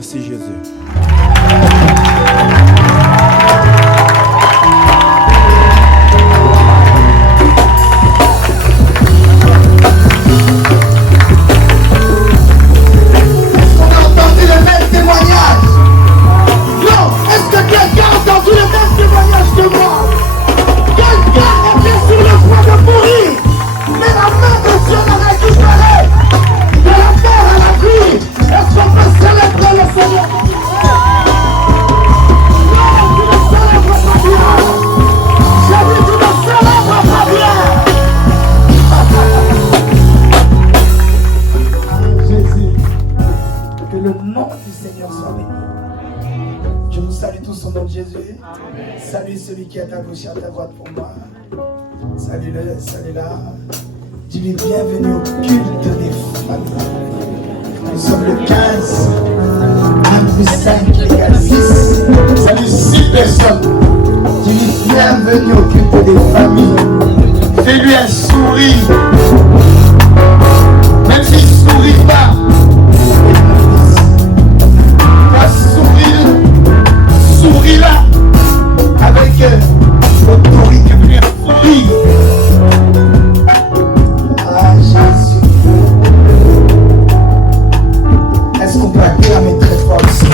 Merci Jésus. Salut celui qui est à ta gauche et à ta droite pour moi. Salut-le, salut-là. Dis-lui bienvenue au culte des familles. Nous sommes le 15. 1 plus 5 égale 6. Salut 6 personnes. Dis-lui bienvenue au culte des familles. Fais-lui un sourire. Même s'il ne sourit pas. Va sourire. Souris-là. Avec l'autorité de lui sourire. Ah Jésus. Est-ce qu'on peut acclamer très fort ici?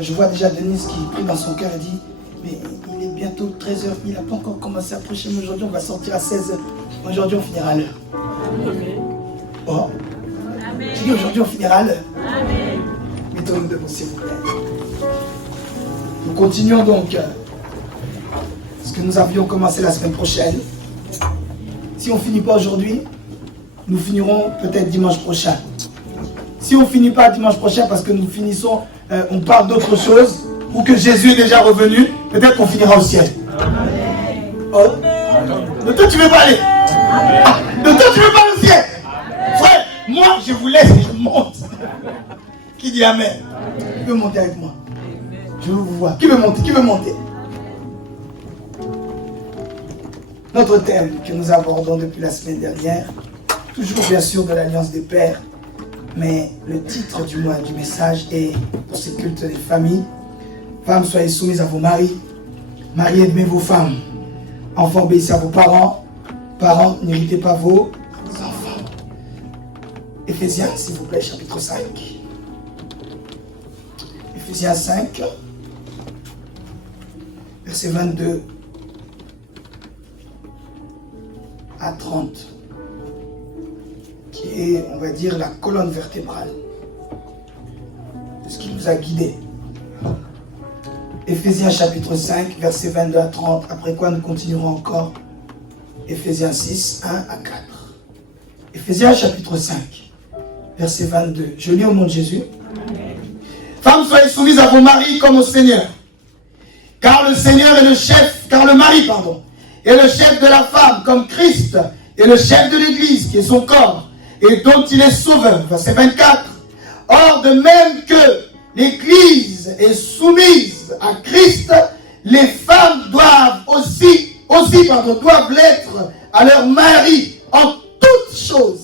Je vois déjà Denise qui prie dans son cœur et dit mais il est bientôt 13h, il n'a pas encore commencé à prêcher, mais aujourd'hui on va sortir à 16h. Aujourd'hui on finira à l'heure. Oh. Je dis aujourd'hui on finira à l'heure. Mettons-nous debout s'il vous plaît. Nous continuons donc ce que nous avions commencé la semaine prochaine. Si on ne finit pas aujourd'hui, nous finirons peut-être dimanche prochain. Si on ne finit pas dimanche prochain parce que nous finissons, on parle d'autre chose, ou que Jésus est déjà revenu, peut-être qu'on finira au ciel. Oh. De toi tu ne veux pas aller. De toi tu ne veux pas aller au ciel. Frère, moi je vous laisse et je monte. Qui dit Amen? Qui veut monter avec moi? Je veux vous voir. Qui veut monter? Qui veut monter? Notre thème que nous abordons depuis la semaine dernière, toujours bien sûr de l'Alliance des Pères, mais le titre du message est pour ce culte des familles. Femmes, soyez soumises à vos maris. Maris, aimez vos femmes. Enfants, obéissez à vos parents. Parents, n'irritez pas vos enfants. Éphésiens, s'il vous plaît, chapitre 5. Éphésiens 5. Verset 22 à 30, qui est, on va dire, la colonne vertébrale de ce qui nous a guidés. Éphésiens chapitre 5, verset 22 à 30, après quoi nous continuerons encore. Éphésiens 6, 1 à 4. Éphésiens chapitre 5, verset 22. Je lis au nom de Jésus. Femmes, soyez soumises à vos maris comme au Seigneur. Car le Seigneur est le chef, car le mari, est le chef de la femme, comme Christ est le chef de l'Église, qui est son corps, et dont il est sauveur. Verset 24. Or, de même que l'Église est soumise à Christ, les femmes doivent doivent l'être à leur mari en toutes choses.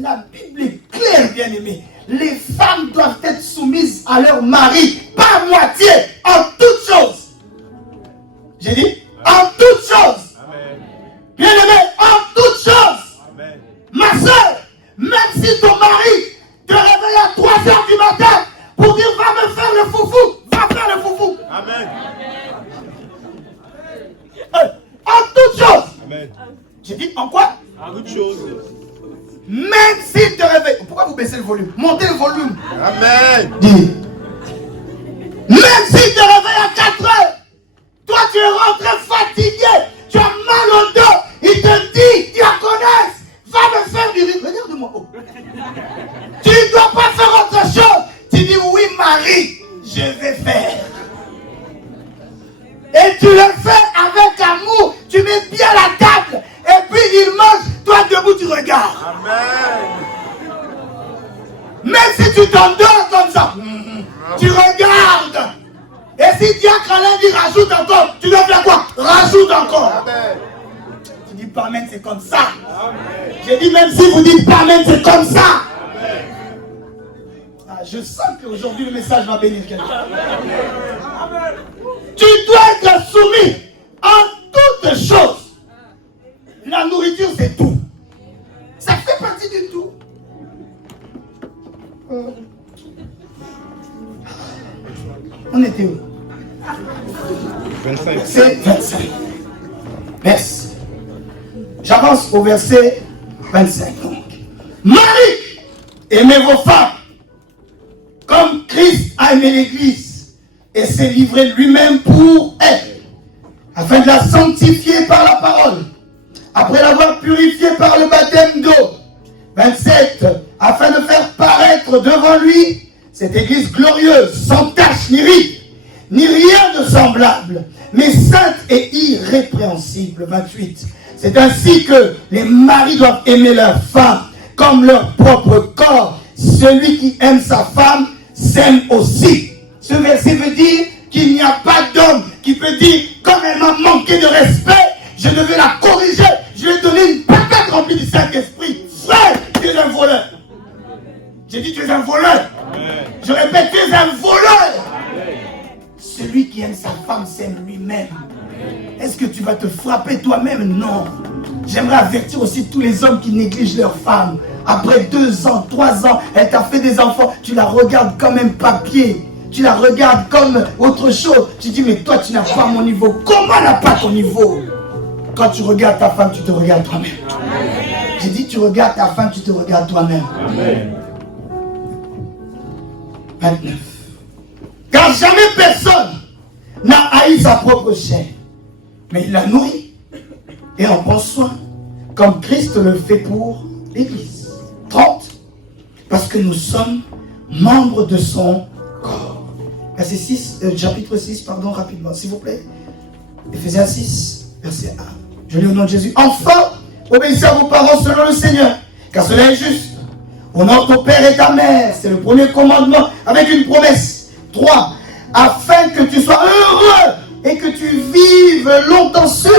La Bible est claire, bien aimé. Les femmes doivent être soumises à leur mari, pas à moitié, en toutes choses. J'ai dit, en toutes choses. Bien aimé, en toutes choses. Amen. Ma soeur, même si ton mari te réveille à 3h du matin pour dire va me faire le foufou, va faire le foufou. Amen. En toutes choses. Amen. J'ai dit en quoi? En toutes choses. Même s'il te réveille. Pourquoi vous baissez le volume? Montez le volume. Amen. Dis. Même s'il te réveille à 4 heures, toi tu es rentré fatigué, tu as mal au dos, il te dit, diaconesse, va me faire du riz. Regarde-moi. Oh. Tu ne dois pas faire autre chose. Tu dis oui Marie, je vais faire. Et tu le fais avec amour. Tu mets bien la table. Et puis il mange. Toi debout tu regardes. Amen. Même si tu t'endors comme ça, tu regardes. Et si Diacre Alain dit rajoute encore, tu dois faire quoi? Rajoute encore. Amen. Tu dis pas amen, c'est comme ça. Amen. J'ai dit même si vous dites pas amen, c'est comme ça. Amen. Je sens qu'aujourd'hui le message va bénir quelqu'un. Tu dois être soumis en toutes choses. La nourriture, c'est tout. Ça fait partie du tout. On était où? 25. C'est 25. Merci. J'avance au verset 25. Donc, Marie, aimez vos femmes comme Christ a aimé l'Église et s'est livré lui-même pour elle, afin de la sanctifier par la parole, après l'avoir purifiée par le baptême d'eau. 27. Afin de faire paraître devant lui cette Église glorieuse, sans tache ni ride, ni rien de semblable, mais sainte et irrépréhensible. 28. C'est ainsi que les maris doivent aimer leur femme comme leur propre corps. Celui qui aime sa femme s'aime aussi. Ce verset veut dire qu'il n'y a pas d'homme qui peut dire, comme elle m'a manqué de respect, je ne vais la corriger, je vais donner une patate remplie du Saint-Esprit. Frère, tu es un voleur. J'ai dit tu es un voleur. Je répète, tu es un voleur. Celui qui aime sa femme s'aime lui-même. Est-ce que tu vas te frapper toi-même? Non. J'aimerais avertir aussi tous les hommes qui négligent leur femme. Après 2 ans, 3 ans, elle t'a fait des enfants, tu la regardes comme un papier. Tu la regardes comme autre chose. Tu dis, mais toi, tu n'as pas mon niveau. Comment n'a pas ton niveau? Quand tu regardes ta femme, tu te regardes toi-même. J'ai dit, tu regardes ta femme, tu te regardes toi-même. 29. Car jamais personne n'a haï sa propre chair, mais il la nourrit et en prend soin, comme Christ le fait pour l'Église. 30. Parce que nous sommes membres de son corps. Verset 6, chapitre 6, pardon, rapidement, s'il vous plaît. Éphésiens 6, verset 1. Je lis au nom de Jésus. Enfin, obéissez à vos parents selon le Seigneur, car cela est juste. Honore ton père et ta mère, c'est le premier commandement avec une promesse. 3. Afin que tu sois heureux et que tu vives longtemps sur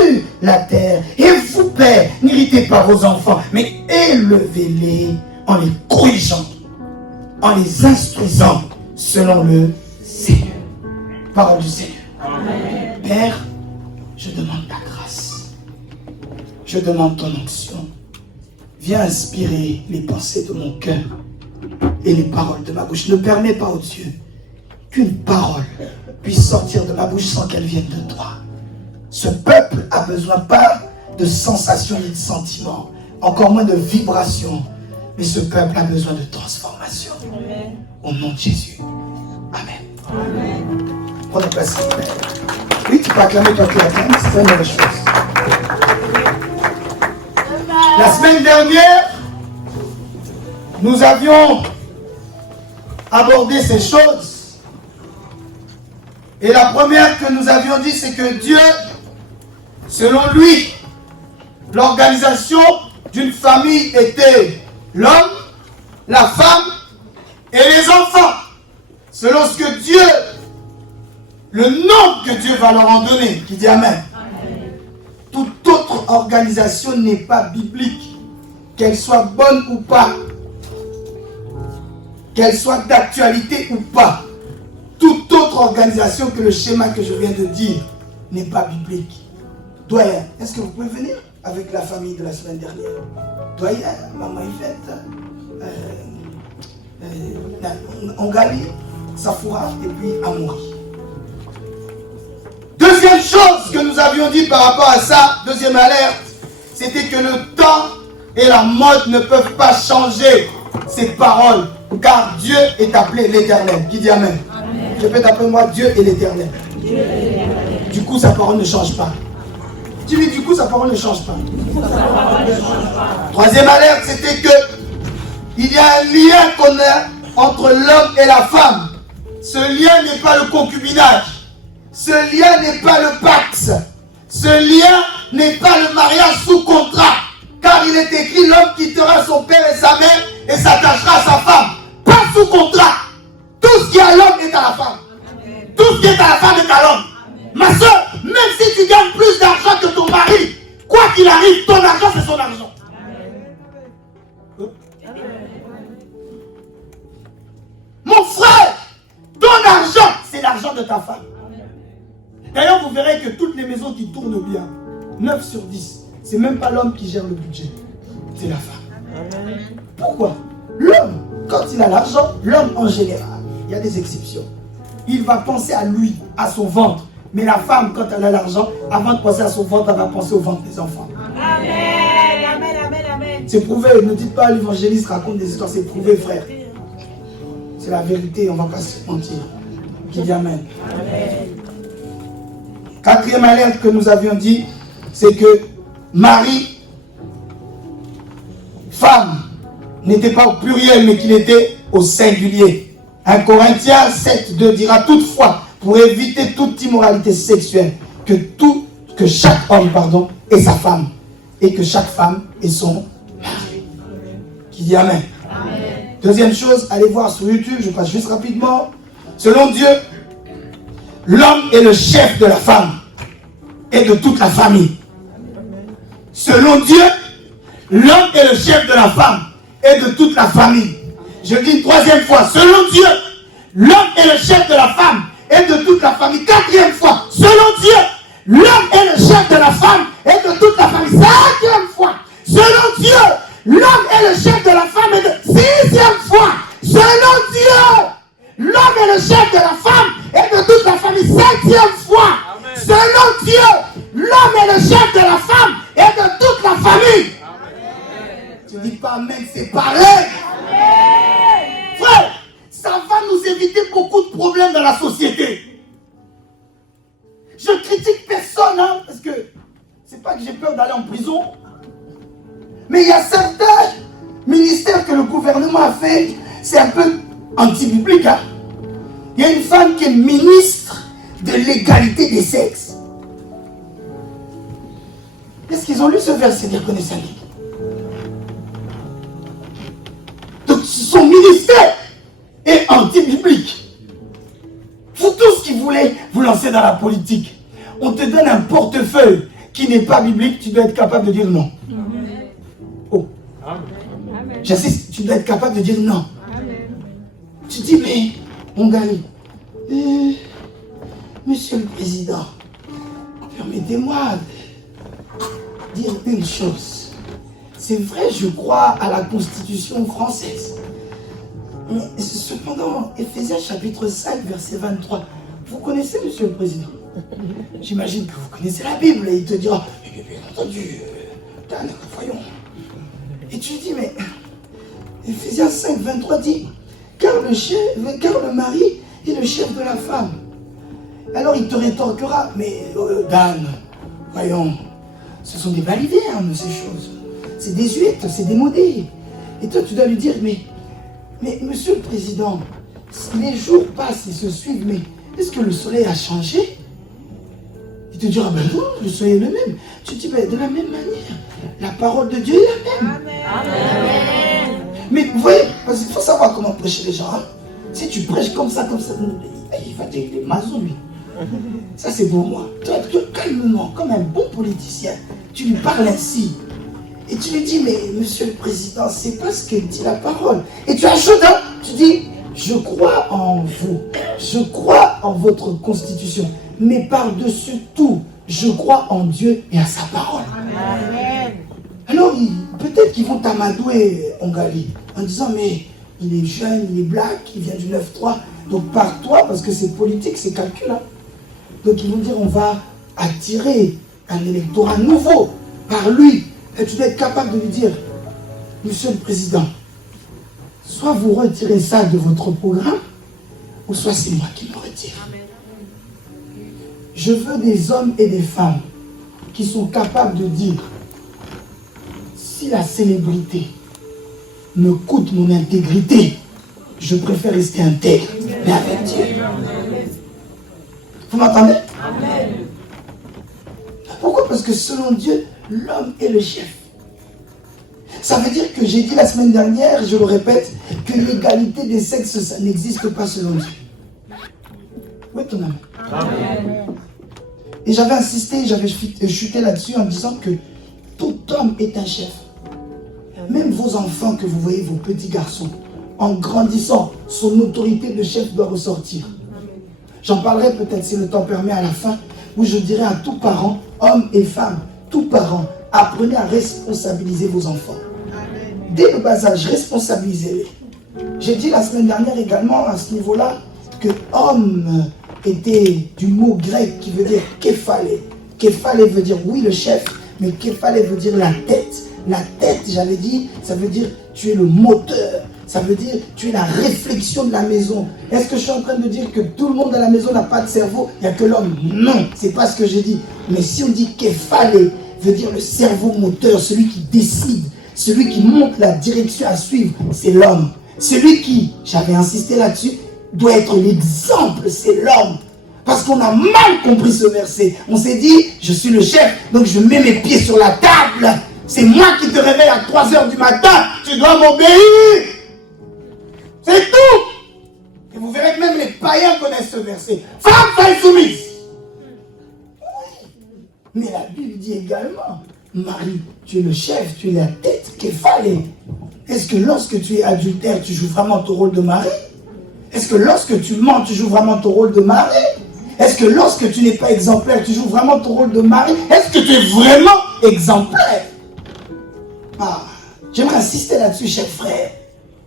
la terre. Et vous, pères, n'irritez pas vos enfants, mais élevez-les en les corrigeant, en les instruisant selon le Seigneur. Parole du Seigneur. Amen. Père, je demande ta grâce. Je demande ton onction. Viens inspirer les pensées de mon cœur et les paroles de ma bouche. Ne permets pas, oh Dieu, qu'une parole puisse sortir de ma bouche sans qu'elle vienne de toi. Ce peuple a besoin pas de sensations ni de sentiments, encore moins de vibrations, mais ce peuple a besoin de transformation. Amen. Au nom de Jésus. Amen. Amen. Prenez place. Oui, tu peux acclamer toi qui l'acclames, c'est une mauvaise chose. La semaine dernière, nous avions abordé ces choses. Et la première que nous avions dit, c'est que Dieu, selon lui, l'organisation d'une famille était l'homme, la femme et les enfants. Selon ce que Dieu, le nom que Dieu va leur en donner, qui dit Amen. Toute autre organisation n'est pas biblique, qu'elle soit bonne ou pas, qu'elle soit d'actualité ou pas. Toute autre organisation que le schéma que je viens de dire n'est pas biblique. Doyen, est-ce que vous pouvez venir avec la famille de la semaine dernière? Doyen, maman Yvette, Ongali, Safoura et puis Amouri. Deuxième chose que nous avions dit par rapport à ça, deuxième alerte, c'était que le temps et la mode ne peuvent pas changer ces paroles, car Dieu est appelé l'Éternel. Qui dit Amen? Amen. Je peux t'appeler moi, Dieu est l'Éternel. Du coup, sa parole ne change pas. Tu dis, du coup, sa parole ne change pas. Troisième alerte, c'était que il y a un lien qu'on a entre l'homme et la femme. Ce lien n'est pas le concubinage. Ce lien n'est pas le pacte. Ce lien n'est pas le mariage sous contrat. Car il est écrit, l'homme quittera son père et sa mère et s'attachera à sa femme. Pas sous contrat. Tout ce qui est à l'homme est à la femme. Tout ce qui est à la femme est à l'homme. Ma soeur, même si tu gagnes plus d'argent que ton mari, quoi qu'il arrive, ton argent c'est son argent. Mon D'ailleurs, vous verrez que toutes les maisons qui tournent bien, 9 sur 10, c'est même pas l'homme qui gère le budget, c'est la femme. Amen. Pourquoi? L'homme, quand il a l'argent, l'homme en général, il y a des exceptions, il va penser à lui, à son ventre. Mais la femme, quand elle a l'argent, avant de penser à son ventre, elle va penser au ventre des enfants. Amen, amen, amen, amen. C'est prouvé, ne dites pas l'évangéliste raconte des histoires, c'est prouvé, frère. C'est la vérité, on ne va pas se mentir. Qui dit amen. Amen. Quatrième alerte que nous avions dit, c'est que Marie, femme, n'était pas au pluriel, mais qu'il était au singulier. 1 Corinthiens 7, 2 dira toutefois, pour éviter toute immoralité sexuelle, que chaque homme, ait sa femme, et que chaque femme ait son mari. Qui dit amen. Amen. Deuxième chose, allez voir sur YouTube, je passe juste rapidement. Selon Dieu, l'homme est le chef de la femme et de toute la famille. Selon Dieu, l'homme est le chef de la femme et de toute la famille. Je dis une troisième fois, selon Dieu, l'homme est le chef de la femme et de toute la famille. Quatrième fois, selon Dieu, l'homme est le chef de la femme et de toute la famille. Cinquième fois, selon Dieu, l'homme est le chef de la femme et de... Sixième fois, selon Dieu, l'homme est le chef de la femme et de toute la famille. Septième fois, amen. Selon Dieu, l'homme est le chef de la femme et de toute la famille. Amen. Tu dis pas amen, c'est pareil. Amen. Frère, ça va nous éviter beaucoup de problèmes dans la société. Je critique personne, hein, parce que c'est pas que j'ai peur d'aller en prison. Mais il y a certains ministères que le gouvernement a fait, c'est un peu anti-biblique. Hein? Il y a une femme qui est ministre de l'égalité des sexes. Est-ce qu'ils ont lu ce verset de reconnaissance? Donc son ministère est anti-biblique. Vous tous qui voulez vous lancer dans la politique, on te donne un portefeuille qui n'est pas biblique, tu dois être capable de dire non. Amen. Oh. Amen. J'insiste, tu dois être capable de dire non. Amen. Tu dis, mais, mon gars, Monsieur le Président, permettez-moi de dire une chose. C'est vrai, je crois à la Constitution française. Mais cependant, Ephésiens chapitre 5, verset 23, vous connaissez, Monsieur le Président? J'imagine que vous connaissez la Bible et il te dira, bien entendu, Dan, voyons. Et tu dis, mais Ephésiens 5, 23 dit, car le mari est le chef de la femme. Alors il te rétorquera, mais Dan, voyons, ce sont des balivernes, ces choses. C'est désuète, c'est démodé. Et toi, tu dois lui dire, mais Monsieur le Président, les jours passent et se suivent, mais est-ce que le soleil a changé? Il te dira, ben non, le soleil est le même. Tu dis, ben de la même manière, la parole de Dieu est la même. Amen. Amen. Mais vous voyez, parce qu'il faut savoir comment prêcher les gens. Hein? Si tu prêches comme ça, il va dire, il est maso, lui. Ça, c'est pour moi. Toi, calmement, comme un bon politicien, tu lui parles ainsi. Et tu lui dis, mais Monsieur le Président, c'est pas ce que dit la parole. Et tu ajoutes, hein, tu dis, je crois en vous, je crois en votre constitution, mais par-dessus tout, je crois en Dieu et à sa parole. Amen. Alors, peut-être qu'ils vont t'amadouer, Ongali, en disant, mais il est jeune, il est black, il vient du 9-3, donc par toi, parce que c'est politique, c'est calcul. Hein. Donc ils vont dire, on va attirer un électorat nouveau par lui. Et tu dois être capable de lui dire, Monsieur le Président, soit vous retirez ça de votre programme, ou soit c'est moi qui le retire. Amen. Je veux des hommes et des femmes qui sont capables de dire, si la célébrité me coûte mon intégrité, je préfère rester intègre, mais avec Dieu. Vous m'entendez? Amen. Pourquoi? Parce que selon Dieu, l'homme est le chef. Ça veut dire que j'ai dit la semaine dernière, je le répète, que l'égalité des sexes, ça n'existe pas selon Dieu. Où est ton âme? Amen. Et j'avais insisté, j'avais chuté là-dessus en disant que tout homme est un chef. Même vos enfants que vous voyez, vos petits garçons, en grandissant, son autorité de chef doit ressortir. J'en parlerai peut-être si le temps permet à la fin, où je dirais à tout parent, hommes et femmes, tout parent, apprenez à responsabiliser vos enfants. Dès le bas âge, responsabilisez-les. J'ai dit la semaine dernière également à ce niveau-là que homme était du mot grec qui veut dire képhale. Képhale veut dire oui le chef, mais képhale veut dire la tête. La tête, j'avais dit, ça veut dire tu es le moteur. Ça veut dire tu es la réflexion de la maison. Est-ce que je suis en train de dire que tout le monde à la maison n'a pas de cerveau? Il n'y a que l'homme. Non, c'est pas ce que j'ai dit. Mais si on dit képhale, veut dire le cerveau moteur, celui qui décide, celui qui montre la direction à suivre, c'est l'homme. Celui qui, j'avais insisté là-dessus, doit être l'exemple, c'est l'homme. Parce qu'on a mal compris ce verset. On s'est dit, je suis le chef, donc je mets mes pieds sur la table. C'est moi qui te réveille à 3 h du matin. Tu dois m'obéir. C'est tout. Et vous verrez que même les païens connaissent ce verset. Femme soumise. Mais la Bible dit également, Marie, tu es le chef, tu es la tête, képhale. Est-ce que lorsque tu es adultère, tu joues vraiment ton rôle de mari? Est-ce que lorsque tu mens, tu joues vraiment ton rôle de mari? Est-ce que lorsque tu n'es pas exemplaire, tu joues vraiment ton rôle de mari? Est-ce que tu es vraiment exemplaire? Ah, j'aimerais insister là-dessus, chers frères.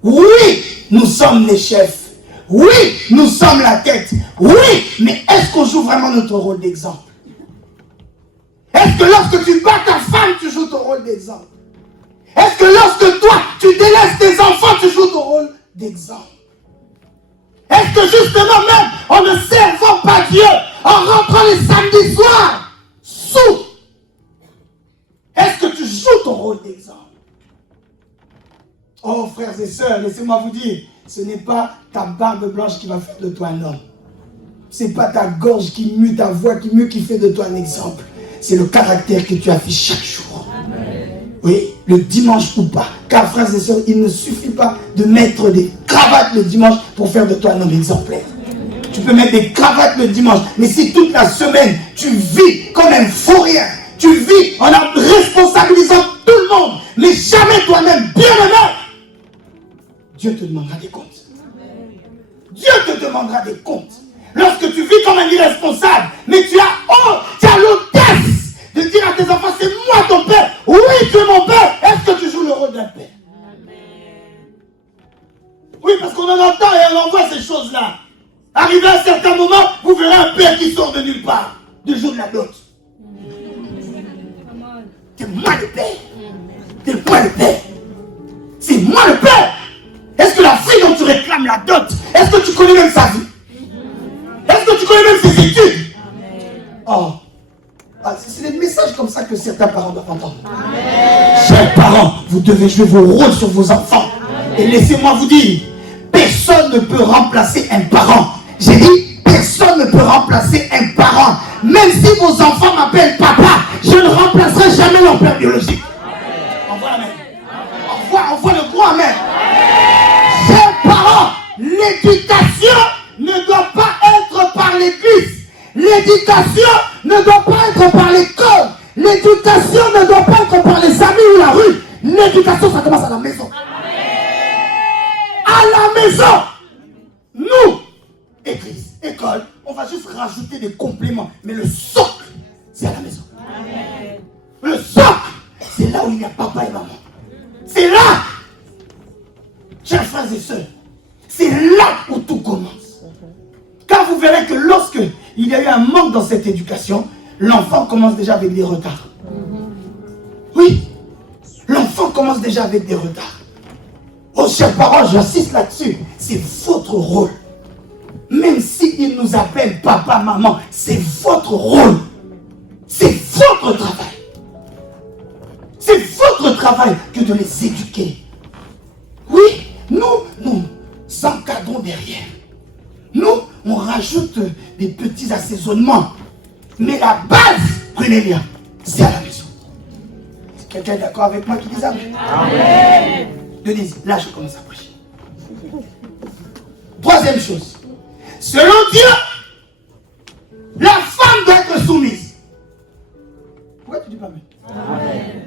Oui, nous sommes les chefs. Oui, nous sommes la tête. Oui, mais est-ce qu'on joue vraiment notre rôle d'exemple? Est-ce que lorsque tu bats ta femme, tu joues ton rôle d'exemple? Est-ce que lorsque toi, tu délaisses tes enfants, tu joues ton rôle d'exemple? Est-ce que justement même, en ne servant pas Dieu, en rentrant les samedis soirs, sous, est-ce que tu joues ton rôle d'exemple? Oh frères et sœurs, laissez-moi vous dire, ce n'est pas ta barbe blanche qui va faire de toi un homme. Ce n'est pas ta gorge qui mue, ta voix qui mue, qui fait de toi un exemple. C'est le caractère que tu affiches chaque jour. Amen. Oui, le dimanche ou pas. Car frères et sœurs, il ne suffit pas de mettre des cravates le dimanche pour faire de toi un homme exemplaire. Tu peux mettre des cravates le dimanche, mais si toute la semaine, tu vis comme un fou rien, tu vis en responsabilisant tout le monde, mais jamais toi-même, bien aimé, Dieu te demandera des comptes. Dieu te demandera des comptes. Lorsque tu vis comme un irresponsable, mais tu as l'audace de dire à tes enfants, c'est moi ton père. Oui, tu es mon père. Est-ce que tu joues le rôle d'un père? Oui, parce qu'on en entend et on en voit ces choses-là. Arrivé à un certain moment, vous verrez un père qui sort de nulle part, du jour de la dot. C'est moi le père. C'est moi le père. C'est moi le père. Est-ce que la fille dont tu réclames la dot, est-ce que tu connais même sa vie? Est-ce que tu connais même ses études? Oh, c'est des messages comme ça que certains parents doivent entendre. Chers parents, vous devez jouer vos rôles sur vos enfants. Et laissez-moi vous dire, personne ne peut remplacer un parent. J'ai dit, personne ne peut remplacer un parent. Même si vos enfants m'appellent papa, je ne remplacerai jamais leur père biologique. Envoie amen. Envoie le gros amen. Chers parents, l'éducation ne doit pas être par l'église. L'éducation ne doit pas être par l'école. L'éducation ne doit pas être par les amis ou la rue. L'éducation, ça commence à la maison. À la maison. Nous, église, école, on va juste rajouter des compléments. Mais le socle, c'est à la maison. Amen. Le socle, c'est là où il y a papa et maman. C'est là, chers frères et sœurs, c'est là où tout commence. Car vous verrez que lorsque il y a eu un manque dans cette éducation, l'enfant commence déjà avec des retards. Oui, l'enfant commence déjà avec des retards. Oh, chers parents, j'insiste là-dessus, c'est votre rôle. Même s'il nous appelle papa, maman, c'est votre rôle. C'est votre travail. C'est votre travail que de les éduquer. Oui, nous encadrons derrière. Nous, on rajoute des petits assaisonnements. Mais la base, prenez bien, c'est à la maison. Est-ce que quelqu'un est d'accord avec moi qui dit ça? Amen. Denise, là je commence à prêcher. Troisième chose. Selon Dieu, la femme doit être soumise. Pourquoi tu dis pas mais? Amen.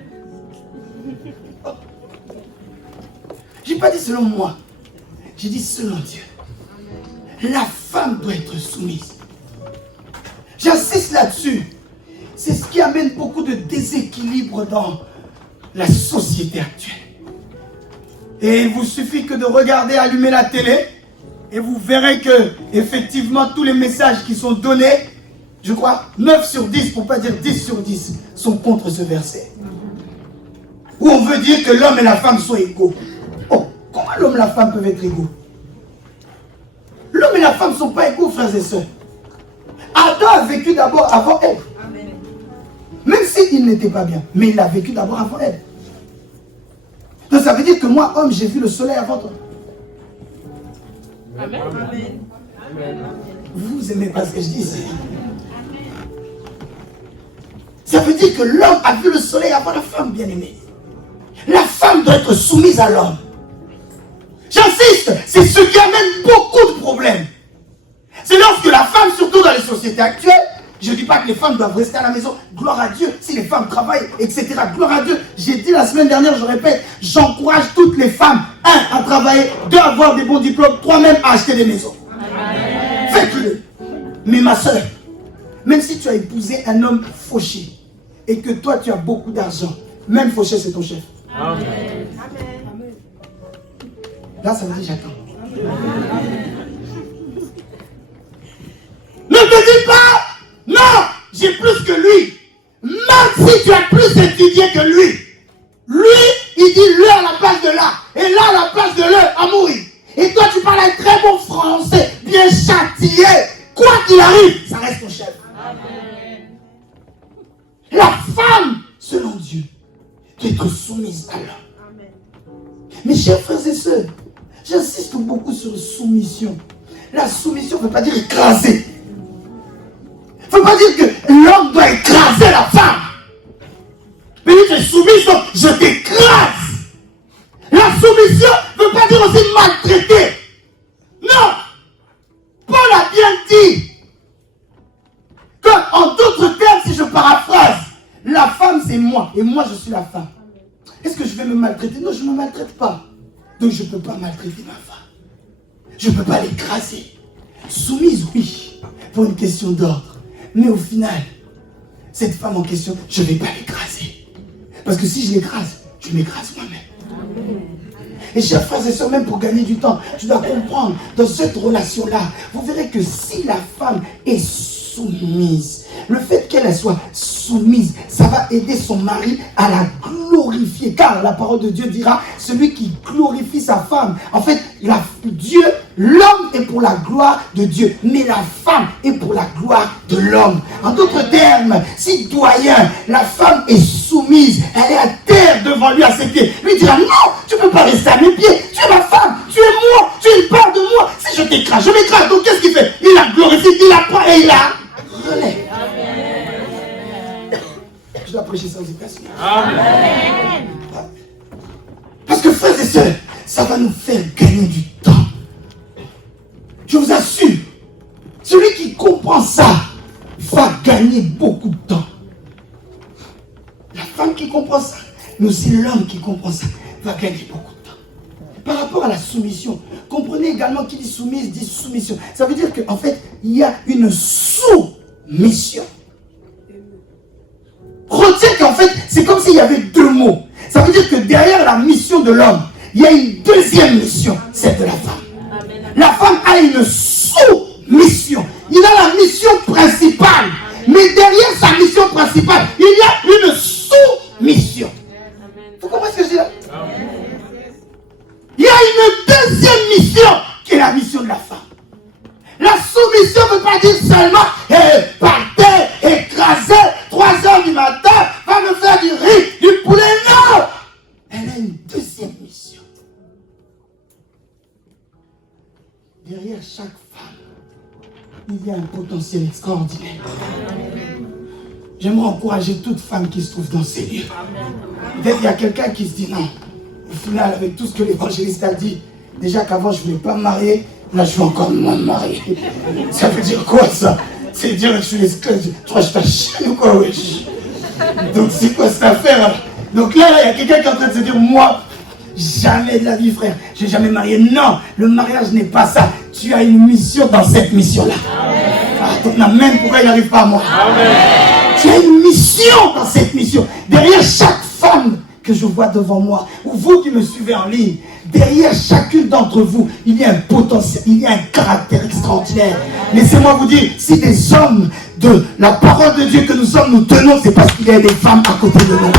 Oh. J'ai pas dit selon moi. J'ai dit selon Dieu. La femme doit être soumise. J'insiste là-dessus. C'est ce qui amène beaucoup de déséquilibre dans la société actuelle. Et il vous suffit que de regarder, allumer la télé, et vous verrez que, effectivement, tous les messages qui sont donnés, je crois, 9 sur 10, pour ne pas dire 10 sur 10, sont contre ce verset. Où on veut dire que l'homme et la femme sont égaux. Oh, comment l'homme et la femme peuvent être égaux? L'homme et la femme ne sont pas égaux, frères et sœurs. Adam a vécu d'abord avant elle. Même s'il n'était pas bien, mais il a vécu d'abord avant elle. Donc ça veut dire que moi, homme, j'ai vu le soleil avant toi. Amen. Vous aimez pas ce que je dis ici. Ça veut dire que l'homme a vu le soleil avant la femme, bien aimée. La femme doit être soumise à l'homme. J'insiste, c'est ce qui amène beaucoup de problèmes. C'est lorsque la femme, surtout dans les sociétés actuelles, je ne dis pas que les femmes doivent rester à la maison, gloire à Dieu, si les femmes travaillent, etc. Gloire à Dieu. J'ai dit la semaine dernière, je répète, j'encourage toutes les femmes, 1, à travailler, 2, à avoir des bons diplômes, 3, même à acheter des maisons. Faites-le. Mais ma soeur, même si tu as épousé un homme fauché, et que toi tu as beaucoup d'argent, même fauché c'est ton chef. Amen. Là ça veut dire j'attends. Ne te dis pas, non, j'ai plus que lui. Même si tu as plus étudié que lui, il dit le à la place de là, et là à la place de le à mourir. Et toi tu parles un très bon français, bien châtié. Quoi qu'il arrive, ça reste ton chef. Amen. La femme, selon Dieu, doit être soumise à l'homme. Mes chers frères et sœurs, j'insiste beaucoup sur soumission. La soumission ne veut pas dire écraser. Il ne veut pas dire que l'homme doit écraser la femme. Mais il est soumise, donc je t'écrase. La soumission ne veut pas dire aussi maltraiter. Non. Paul a bien dit que, en d'autres termes, si je paraphrase, la femme c'est moi et moi je suis la femme. Est-ce que je vais me maltraiter? Non, je ne me maltraite pas. Donc je ne peux pas maltraiter ma femme. Je ne peux pas l'écraser. Soumise, oui, pour une question d'ordre. Mais au final, cette femme en question, je ne vais pas l'écraser. Parce que si je l'écrase, je m'écrase moi-même. Et chers frères et sœurs, même pour gagner du temps, tu dois comprendre, dans cette relation-là, vous verrez que si la femme est soumise, le fait qu'elle soit soumise, ça va aider son mari à la glorifier. Car la parole de Dieu dira, celui qui glorifie sa femme, en fait, Dieu, l'homme est pour la gloire de Dieu, mais la femme est pour la gloire de l'homme. En d'autres termes, si doyen, la femme est soumise, elle est à terre devant lui à ses pieds, lui dira, non, tu ne peux pas rester à mes pieds, tu es ma femme, tu es moi, tu es une part de moi. Si je t'écrase, je m'écrase. Donc qu'est-ce qu'il fait? Il la glorifie, il la prend et il la relève. Je dois prêcher ça aux États-Unis. Amen. Parce que frères et sœurs, ça va nous faire gagner du temps. Je vous assure, celui qui comprend ça va gagner beaucoup de temps. La femme qui comprend ça, mais aussi l'homme qui comprend ça, va gagner beaucoup de temps. Par rapport à la soumission, comprenez également qu'il dit soumise, dit soumission. Ça veut dire qu'en fait, il y a une soumission. Retiens qu'en fait, c'est comme s'il y avait deux mots. Ça veut dire que derrière la mission de l'homme, il y a une deuxième mission, celle de la femme. Amen. La femme a une sous-mission. Il a la mission principale. Mais derrière sa mission principale, il y a une sous-mission. Vous comprenez ce que je dis là? Il y a une deuxième mission qui est la mission de la femme. La soumission ne veut pas dire seulement par terre, écraser, 3 heures du matin, va me faire du riz, du poulet. Non! Elle a une deuxième mission. Derrière chaque femme, il y a un potentiel extraordinaire. J'aimerais encourager toute femme qui se trouve dans ces lieux. Peut-être qu'il y a quelqu'un qui se dit non. Au final, avec tout ce que l'évangéliste a dit, déjà qu'avant je ne voulais pas me marier, là je suis encore moins marié. Ça veut dire quoi ça? C'est dire que je suis l'esclave. Tu crois que je t'achète ou quoi? Oui. Donc c'est quoi cette affaire là? Donc là, il y a quelqu'un qui est en train de se dire, moi, jamais de la vie frère, je n'ai jamais marié. Non, le mariage n'est pas ça. Tu as une mission dans cette mission-là. Ah, ton amen, pourquoi il n'arrive pas à moi? Tu as une mission dans cette mission. Derrière chaque femme que je vois devant moi, ou vous qui me suivez en ligne, derrière chacune d'entre vous, il y a un potentiel, il y a un caractère extraordinaire. Laissez-moi vous dire, si des hommes de la parole de Dieu que nous sommes, nous tenons, c'est parce qu'il y a des femmes à côté de nous.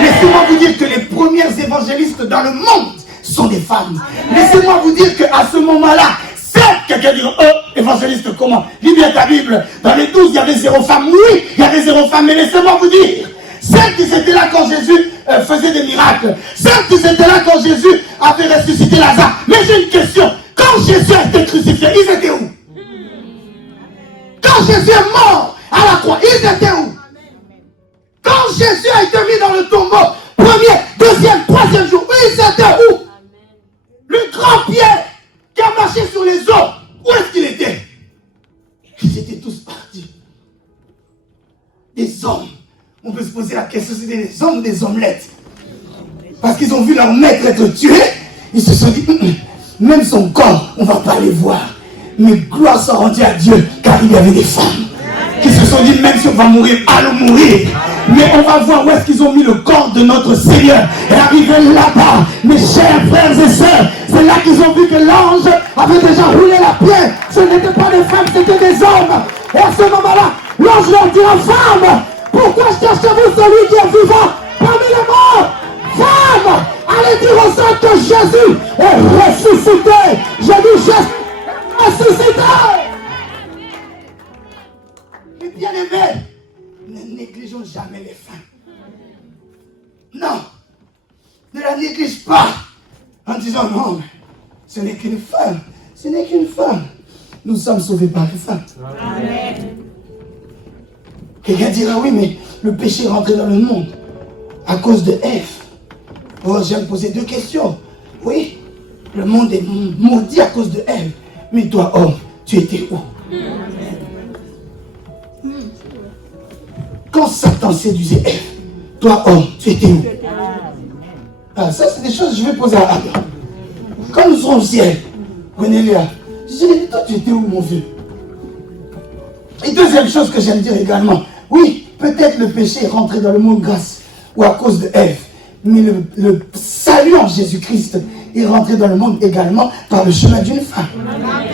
Laissez-moi vous dire que les premières évangélistes dans le monde sont des femmes. Laissez-moi vous dire qu'à ce moment-là, certes, quelqu'un dira, oh, évangéliste comment? Lis bien ta Bible. Dans les 12, il y avait 0 femme. Oui, il y avait 0 femme, mais laissez-moi vous dire, certes, ils étaient là quand Jésus faisait des miracles. Certes, ils étaient là quand Jésus avait ressuscité Lazare. Mais j'ai une question. Quand Jésus a été crucifié, ils étaient où? Quand Jésus est mort à la croix, ils étaient où? Quand Jésus a été mis dans le tombeau, premier, deuxième, troisième jour, ils étaient où? Le grand Pierre qui a marché sur les eaux, où est-ce qu'il était? Ils étaient tous partis. Des hommes. On peut se poser la question, c'était des hommes ou des omelettes? Parce qu'ils ont vu leur maître être tué, ils se sont dit, même son corps, on ne va pas les voir. Mais gloire soit rendue à Dieu, car il y avait des femmes qui se sont dit, même si on va mourir, allons mourir. Mais on va voir où est-ce qu'ils ont mis le corps de notre Seigneur. Et arrivé là-bas, mes chers frères et sœurs, c'est là qu'ils ont vu que l'ange avait déjà roulé la pierre. Ce n'étaient pas des femmes, c'était des hommes. Et à ce moment-là, l'ange leur dira, femme, pourquoi cherchez-vous celui qui est vivant parmi les morts? Femme, allez dire aux autres que Jésus est ressuscité. J'ai dit Jésus est ressuscité. Mais bien aimés, ne négligeons jamais les femmes. Non, ne la néglige pas en disant non, ce n'est qu'une femme. Ce n'est qu'une femme. Nous sommes sauvés par les femmes. Amen. Quelqu'un dira oui, mais le péché est rentré dans le monde à cause de Ève. Oh, j'ai posé 2 questions. Oui, le monde est maudit à cause de Ève. Mais toi, homme, tu étais où? Quand Satan séduisait Ève, toi, homme, tu étais où? Ah, ça, c'est des choses que je vais poser à Adam. Quand nous serons au ciel, Cornélia, je dis, toi, tu étais où, mon vieux? Et deuxième chose que j'aime dire également, oui, peut-être le péché est rentré dans le monde grâce ou à cause de Ève, mais le salut en Jésus-Christ est rentré dans le monde également par le chemin d'une femme. Amen.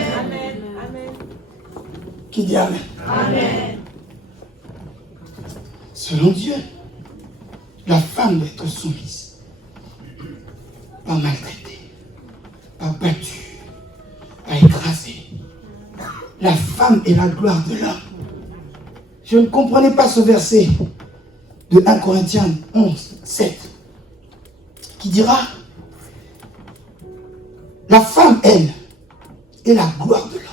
Qui dit Amen? Amen. Selon Dieu, la femme doit être soumise, pas maltraitée, pas battue, pas écrasée. La femme est la gloire de l'homme. Je ne comprenais pas ce verset de 1 Corinthiens 11, 7, qui dira, la femme, elle, est la gloire de l'homme.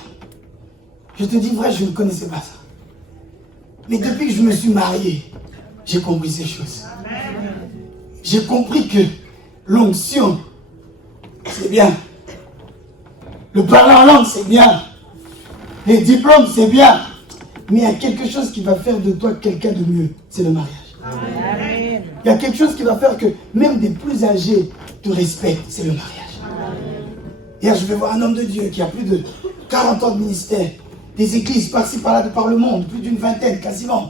Je te dis vrai, je ne connaissais pas ça. Mais depuis que je me suis marié, j'ai compris ces choses. J'ai compris que l'onction, c'est bien. Le parler en langue, c'est bien. Les diplômes, c'est bien. Mais il y a quelque chose qui va faire de toi quelqu'un de mieux. C'est le mariage. Amen. Il y a quelque chose qui va faire que même des plus âgés te respectent. C'est le mariage. Hier, je vais voir un homme de Dieu qui a plus de 40 ans de ministère. Des églises par-ci, par-là, par le monde. Plus d'une vingtaine, quasiment.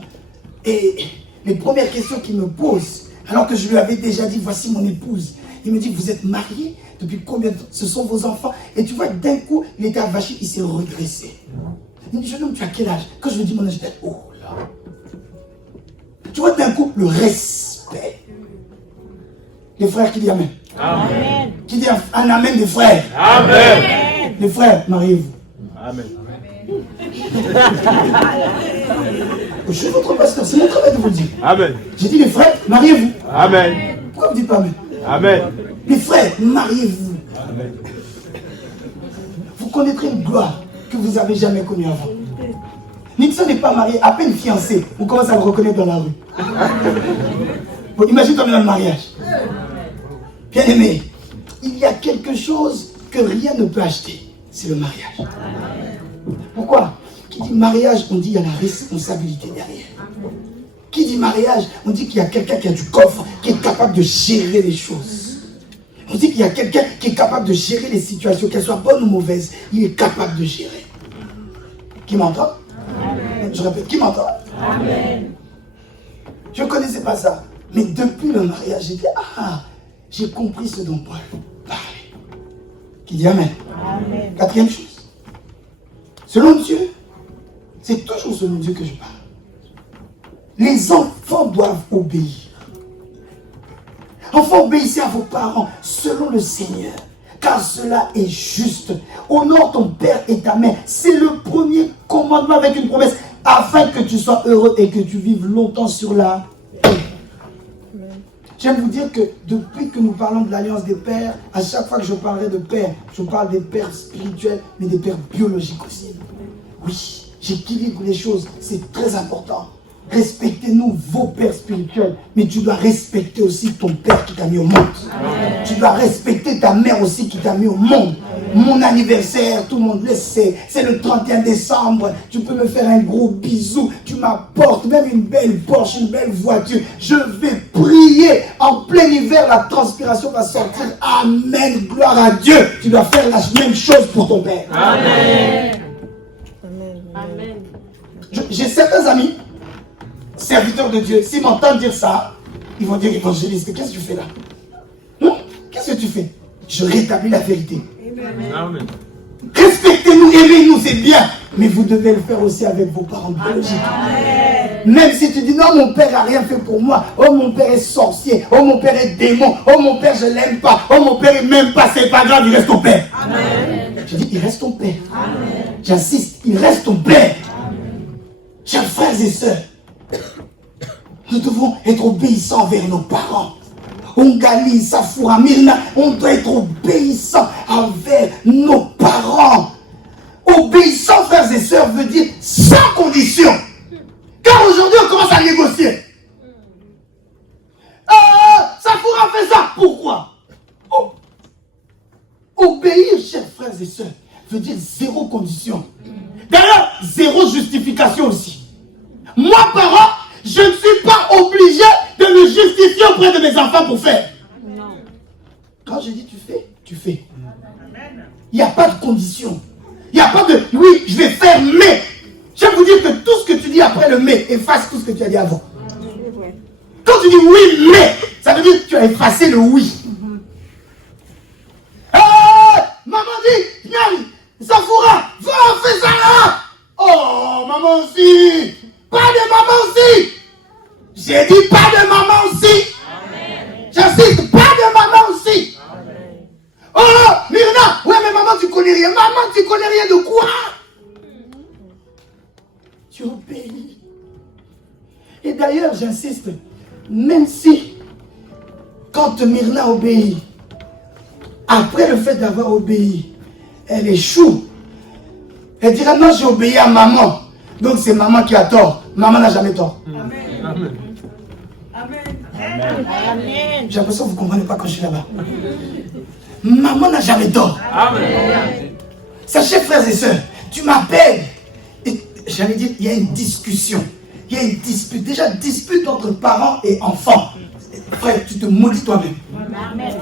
Et les premières questions qu'il me pose, alors que je lui avais déjà dit, voici mon épouse. Il me dit, vous êtes mariés depuis combien de temps? Ce sont vos enfants. Et tu vois, d'un coup, il était avachi, il s'est redressé. Il me dit, jeune homme, tu as quel âge? Quand je lui dis mon âge, je dis, oh là. Tu vois, d'un coup, le respect. Les frères qui disent Amen. Amen. Qui dit un Amen des frères? Amen. Les frères, mariez-vous. Amen. Je suis votre pasteur, c'est mon travail de vous le dire. Amen. J'ai dit les frères, mariez-vous. Amen. Pourquoi vous dites pas Amen? Amen. Les frères, mariez-vous. Amen. Vous connaîtrez une gloire que vous n'avez jamais connue avant. Nixon n'est pas marié, à peine fiancé, on commence à le reconnaître dans la rue. Bon, imagine-toi dans le mariage. Bien aimé, il y a quelque chose que rien ne peut acheter, c'est le mariage. Pourquoi? Qui dit mariage, on dit qu'il y a la responsabilité derrière. Qui dit mariage, on dit qu'il y a quelqu'un qui a du coffre, qui est capable de gérer les choses. On dit qu'il y a quelqu'un qui est capable de gérer les situations, qu'elles soient bonnes ou mauvaises, il est capable de gérer. Qui m'entend? Je répète, qui m'entend? Amen. Je ne connaissais pas ça. Mais depuis le mariage, j'ai dit, j'ai compris ce dont Paul parlait. Qui dit Amen. Amen. Quatrième chose. Selon Dieu, c'est toujours selon Dieu que je parle. Les enfants doivent obéir. Enfants, obéissez à vos parents selon le Seigneur, car cela est juste. Honore ton père et ta mère. C'est le premier commandement avec une promesse, afin que tu sois heureux et que tu vives longtemps sur la terre. J'aime vous dire que depuis que nous parlons de l'alliance des pères, à chaque fois que je parlerai de pères, je parle des pères spirituels, mais des pères biologiques aussi. Oui, j'équilibre les choses, c'est très important. Respectez-nous, vos pères spirituels, mais tu dois respecter aussi ton père qui t'a mis au monde. Amen. Tu dois respecter ta mère aussi qui t'a mis au monde. Amen. Mon anniversaire, tout le monde le sait, c'est le 31 décembre. Tu peux me faire un gros bisou, tu m'apportes même une belle Porsche, une belle voiture. Je vais prier en plein hiver, la transpiration va sortir. Amen, gloire à Dieu. Tu dois faire la même chose pour ton père. Amen. Amen. J'ai certains amis, serviteurs de Dieu, s'ils m'entendent dire ça, ils vont dire, évangéliste, qu'est-ce que tu fais là? Qu'est-ce que tu fais? Je rétablis la vérité. Amen. Respectez-nous, aimez-nous, c'est bien. Mais vous devez le faire aussi avec vos parents biologiques. Même si tu dis, non, mon père n'a rien fait pour moi. Oh, mon père est sorcier. Oh, mon père est démon. Oh, mon père, je ne l'aime pas. Oh, mon père, il ne m'aime pas. C'est pas grave, il reste ton père. Amen. Je dis, il reste ton père. Amen. J'insiste, il reste ton père. Amen. Chers frères et sœurs, nous devons être obéissants envers nos parents. Ongali, Safoura, Myrna, on doit être obéissants envers nos parents. Obéissant, frères et sœurs, veut dire sans condition. Car aujourd'hui, on commence à négocier. Safoura fait ça. Pourquoi? Obéir, chers frères et sœurs, veut dire zéro condition. D'ailleurs, zéro justification aussi. Moi, parent, je ne suis pas obligé de me justifier auprès de mes enfants pour faire. Non. Quand je dis tu fais, tu fais. Il n'y a pas de condition. Il n'y a pas de oui, je vais faire, mais. Je vais vous dire que tout ce que tu dis après le mais, efface tout ce que tu as dit avant. Quand tu dis oui, mais, ça veut dire que tu as effacé le oui. Maman dit, Nyari, Safoura, va, fais ça là. Oh, maman aussi. Pas de maman aussi. J'ai dit pas de maman aussi. J'insiste, pas de maman aussi. Amen. Oh, Myrna, ouais, mais maman, tu connais rien. Maman, tu connais rien de quoi? Tu obéis. Et d'ailleurs, j'insiste, même si, quand Myrna obéit, après le fait d'avoir obéi, elle échoue, elle dira non, j'ai obéi à maman. Donc c'est maman qui a tort. Maman n'a jamais tort. Amen. Amen. Amen. Amen. J'ai l'impression que vous ne comprenez pas quand je suis là-bas. Maman n'a jamais tort. Amen. Sachez, frères et sœurs, tu m'appelles. J'allais dire, il y a une discussion. Il y a une dispute. Déjà, dispute entre parents et enfants. Frère, tu te maudis toi-même. Amen.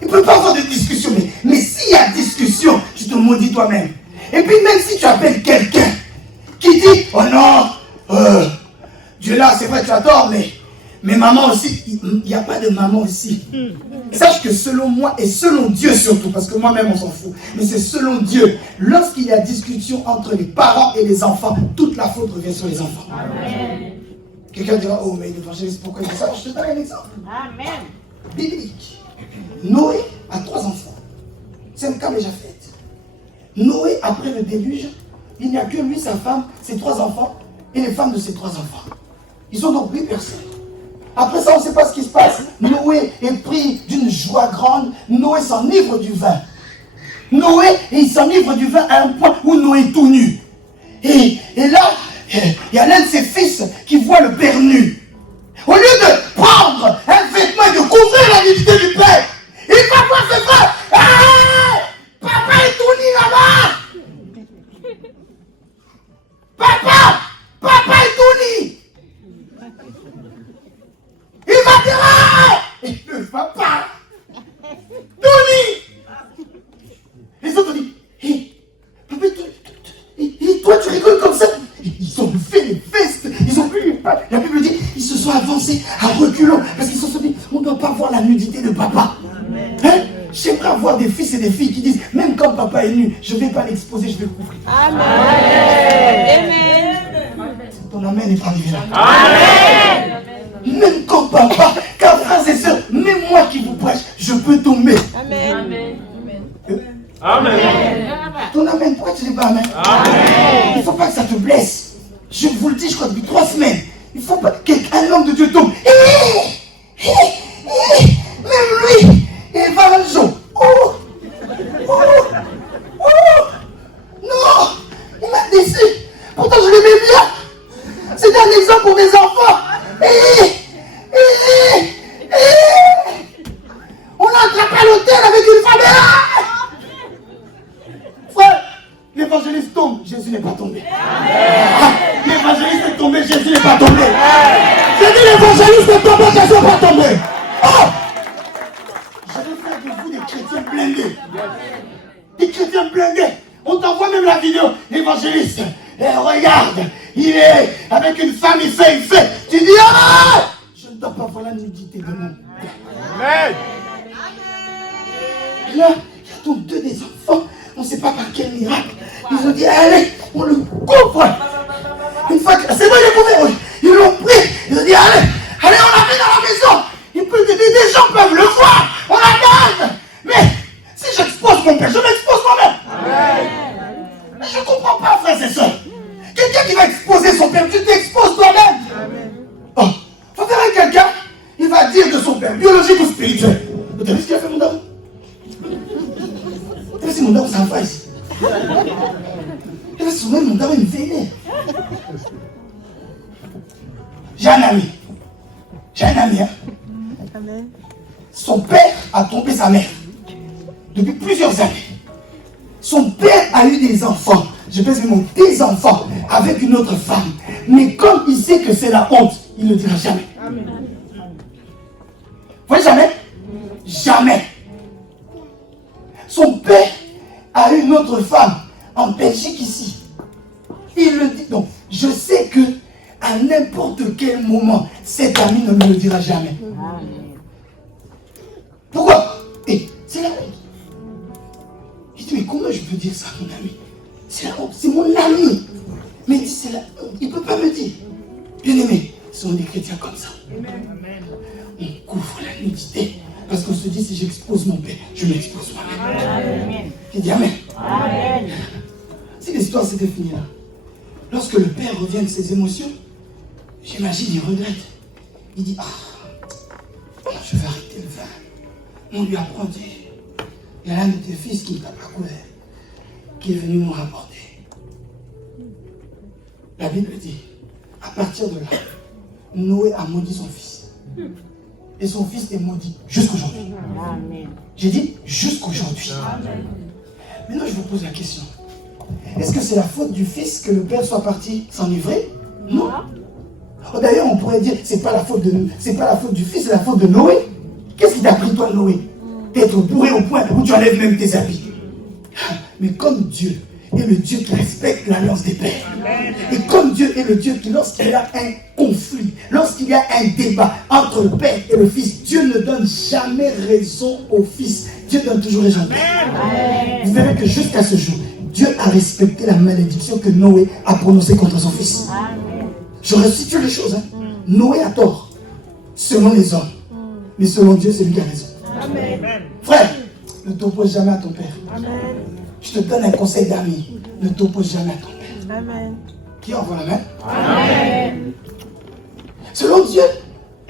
Il ne peut pas avoir de discussion. Mais s'il y a discussion, tu te maudis toi-même. Et puis même si tu appelles quelqu'un qui dit, oh non, Dieu là, c'est vrai, tu as tort, mais maman aussi, il n'y a pas de maman aussi. Sache que selon moi et selon Dieu surtout, parce que moi-même on s'en fout, mais c'est selon Dieu, lorsqu'il y a discussion entre les parents et les enfants, toute la faute revient sur les enfants. Amen. Quelqu'un dira, oh mais l'évangéliste, pourquoi il dit ça? Je te donne un exemple. Amen. Biblique. Noé a 3 enfants. C'est le cas déjà fait. Noé, après le déluge, il n'y a que lui, sa femme, ses 3 enfants et les femmes de ses 3 enfants. Ils sont donc 8 personnes. Après ça, on ne sait pas ce qui se passe. Noé est pris d'une joie grande. Noé s'enivre du vin. Noé, il s'enivre du vin à un point où Noé est tout nu. Et là, il y a l'un de ses fils qui voit le père nu. Au lieu de prendre un vêtement et de couvrir la nudité du père, il va voir ses frères. Papa est tout nu là-bas. Papa est tout nu. Il va dire, il ne va pas. Tony. Les autres disent, papa, toi tu rigoles comme ça. La Bible dit, ils se sont avancés à reculons parce qu'ils se sont dit, on ne doit pas voir la nudité de papa. Hein? J'aimerais avoir des fils et des filles qui disent, même quand papa est nu, je ne vais pas l'exposer, je vais le couvrir. Amen. Ton amen n'est pas arrivé là. Amen. Même quand papa, car frères et sœurs, même moi qui vous prêche, je peux tomber. Amen. Amen. Ton amen, pourquoi tu dis pas amen? Amen. Il ne faut pas que ça te blesse. Je vous le dis, je crois, depuis 3 semaines. Il ne faut pas qu'un homme de Dieu tombe. Même lui, il va un jour. Oh, non, il m'a déçu. Pourtant, je l'aimais bien. C'était un exemple pour mes enfants. On a attrapé à l'hôtel avec une femme. Frère, l'évangéliste tombe, Jésus n'est pas tombé. L'évangéliste est tombé, Jésus n'est pas tombé. J'ai dit l'évangéliste est tombé, Jésus n'est pas tombé. Oh! Je vais faire de vous des chrétiens blindés. Des chrétiens blindés. On t'envoie même la vidéo. L'évangéliste, regarde, il est avec une femme, il fait. Tu dis, ah! Je ne dois pas voir la nudité de mon père. Amen. Et là, il y a donc 2 des enfants. On ne sait pas par quel miracle. Ils ont dit, allez, on le couvre. Une fois que c'est bon, il est couvert. Ils l'ont pris. Ils ont dit, allez, on l'amène dans la maison. Des gens peuvent le voir. On la garde. Mais si j'expose mon père, je m'expose moi-même. Mais je ne comprends pas, frères et sœurs. Quelqu'un qui va exposer son père, tu t'exposes toi-même. Oh, faut faire avec quelqu'un, il va dire de son père, biologique ou spirituel. Vous avez vu ce qu'il a fait, mon daron? Vous avez vu si mon daron, c'est un frère ici? Et là, souvent, mon daron, il me vénère. J'ai un ami, hein. Son père a trompé sa mère depuis plusieurs années. Son père a eu des enfants, je pèse mes mots, des enfants avec une autre femme. Mais comme il sait que c'est la honte, il ne le dira jamais. Vous voyez jamais? Jamais. Son père a une autre femme en Belgique ici. Il le dit. Donc, je sais que à n'importe quel moment, cet ami ne me le dira jamais. Pourquoi? Et c'est la honte. Je dis, mais comment je peux dire ça à mon ami? C'est la honte, c'est mon ami. Mais il dit, c'est la honte. Il ne peut pas me dire. Bien aimé, ce sont des chrétiens comme ça. On couvre la nudité. Parce qu'on se dit, si j'expose mon père, je m'expose moi-même. Il dit amen. Si l'histoire s'était finie là, lorsque le père revient de ses émotions, j'imagine, il regrette. Il dit, je vais arrêter le vin. On lui apprend, il y a l'un de tes fils qui ne t'a pas couvert, qui est venu nous rapporter. La Bible dit, à partir de là, Noé a maudit son fils. Et son fils est maudit jusqu'aujourd'hui. J'ai dit jusqu'aujourd'hui. Maintenant, je vous pose la question. Est-ce que c'est la faute du fils que le père soit parti s'enivrer? Non. D'ailleurs, on pourrait dire, c'est pas la faute du fils, c'est la faute de Noé. Qu'est-ce qui t'a pris, toi, Noé? D'être bourré au point où tu enlèves même tes habits. Mais comme Dieu est le Dieu qui respecte l'alliance des pères, et comme Dieu est le Dieu qui, lorsqu'il y a un conflit, lorsqu'il y a un débat entre le père et le fils, Dieu ne donne jamais raison au fils. Dieu donne toujours raison au père. Vous verrez que jusqu'à ce jour, Dieu a respecté la malédiction que Noé a prononcée contre son fils. Je resitue les choses. Noé a tort, selon les hommes. Mais selon Dieu, c'est lui qui a raison. Amen. Frère, ne t'oppose jamais à ton père. Amen. Je te donne un conseil d'ami. Ne t'oppose jamais à ton père. Amen. Qui envoie la main? Amen. Selon Dieu,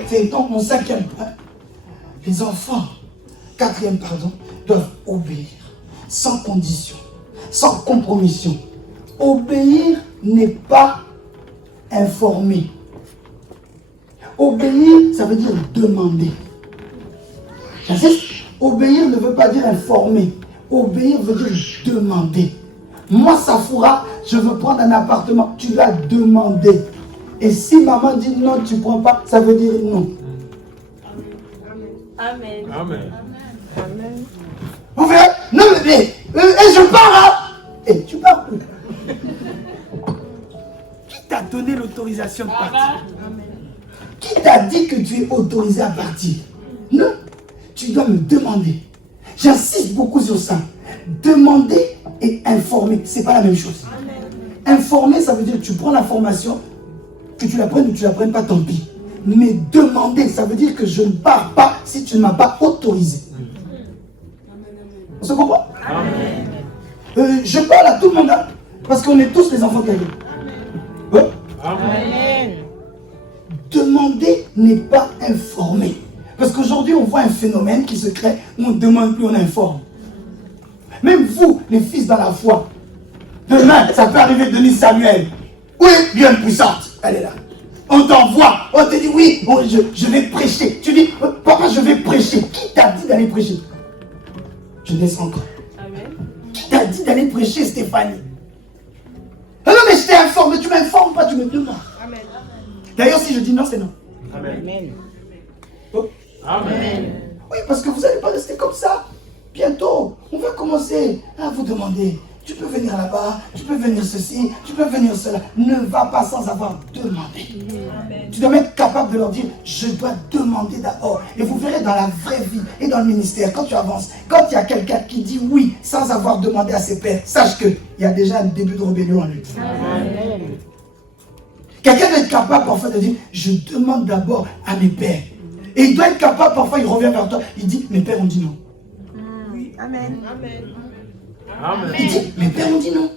c'est donc mon 5e point. Les enfants, 4e, doivent obéir sans condition, sans compromission. Obéir n'est pas informer. Obéir, ça veut dire demander. J'insiste, obéir ne veut pas dire informer. Obéir veut dire demander. Moi, Safoura, je veux prendre un appartement. Tu l'as demandé. Et si maman dit non, tu ne prends pas, ça veut dire non. Amen. Amen. Amen. Vous verrez? Non, mais je pars. Et tu pars où? Qui t'a donné l'autorisation de partir. Qui t'a dit que tu es autorisé à partir? Non, tu dois me demander. J'insiste beaucoup sur ça. Demander et informer, c'est pas la même chose. Informer, ça veut dire que tu prends l'information, que tu la prennes ou tu la prennes pas, tant pis. Mais demander, ça veut dire que je ne pars pas si tu ne m'as pas autorisé. On se comprend? Je parle à tout le monde, hein, parce qu'on est tous les enfants de Dieu. Ouais? Amen. Demander n'est pas informer. Parce qu'aujourd'hui, on voit un phénomène qui se crée où on ne demande plus, on informe. Même vous, les fils dans la foi, demain, ça peut arriver de Denis Samuel. Oui, bien puissante, elle est là. On t'envoie, on te dit oui, oh, je vais prêcher. Tu dis, papa, je vais prêcher. Qui t'a dit d'aller prêcher? Je descends encore. Qui t'a dit d'aller prêcher, Stéphanie? Non, mais je t'ai informé, tu m'informes pas, tu me demandes. D'ailleurs, si je dis non, c'est non. Amen. Oh. Amen. Oui, parce que vous n'allez pas rester comme ça. Bientôt, on va commencer à vous demander. Tu peux venir là-bas, tu peux venir ceci, tu peux venir cela. Ne va pas sans avoir demandé. Tu dois être capable de leur dire, je dois demander d'abord. Et vous verrez dans la vraie vie et dans le ministère, quand tu avances, quand il y a quelqu'un qui dit oui sans avoir demandé à ses pairs, sache qu'il y a déjà un début de rébellion en lui. Quelqu'un doit être capable parfois de dire, je demande d'abord à mes pères. Et il doit être capable, parfois il revient vers toi, il dit, mes pères ont dit non. Oui, amen. Amen. Il dit, mes pères ont dit non.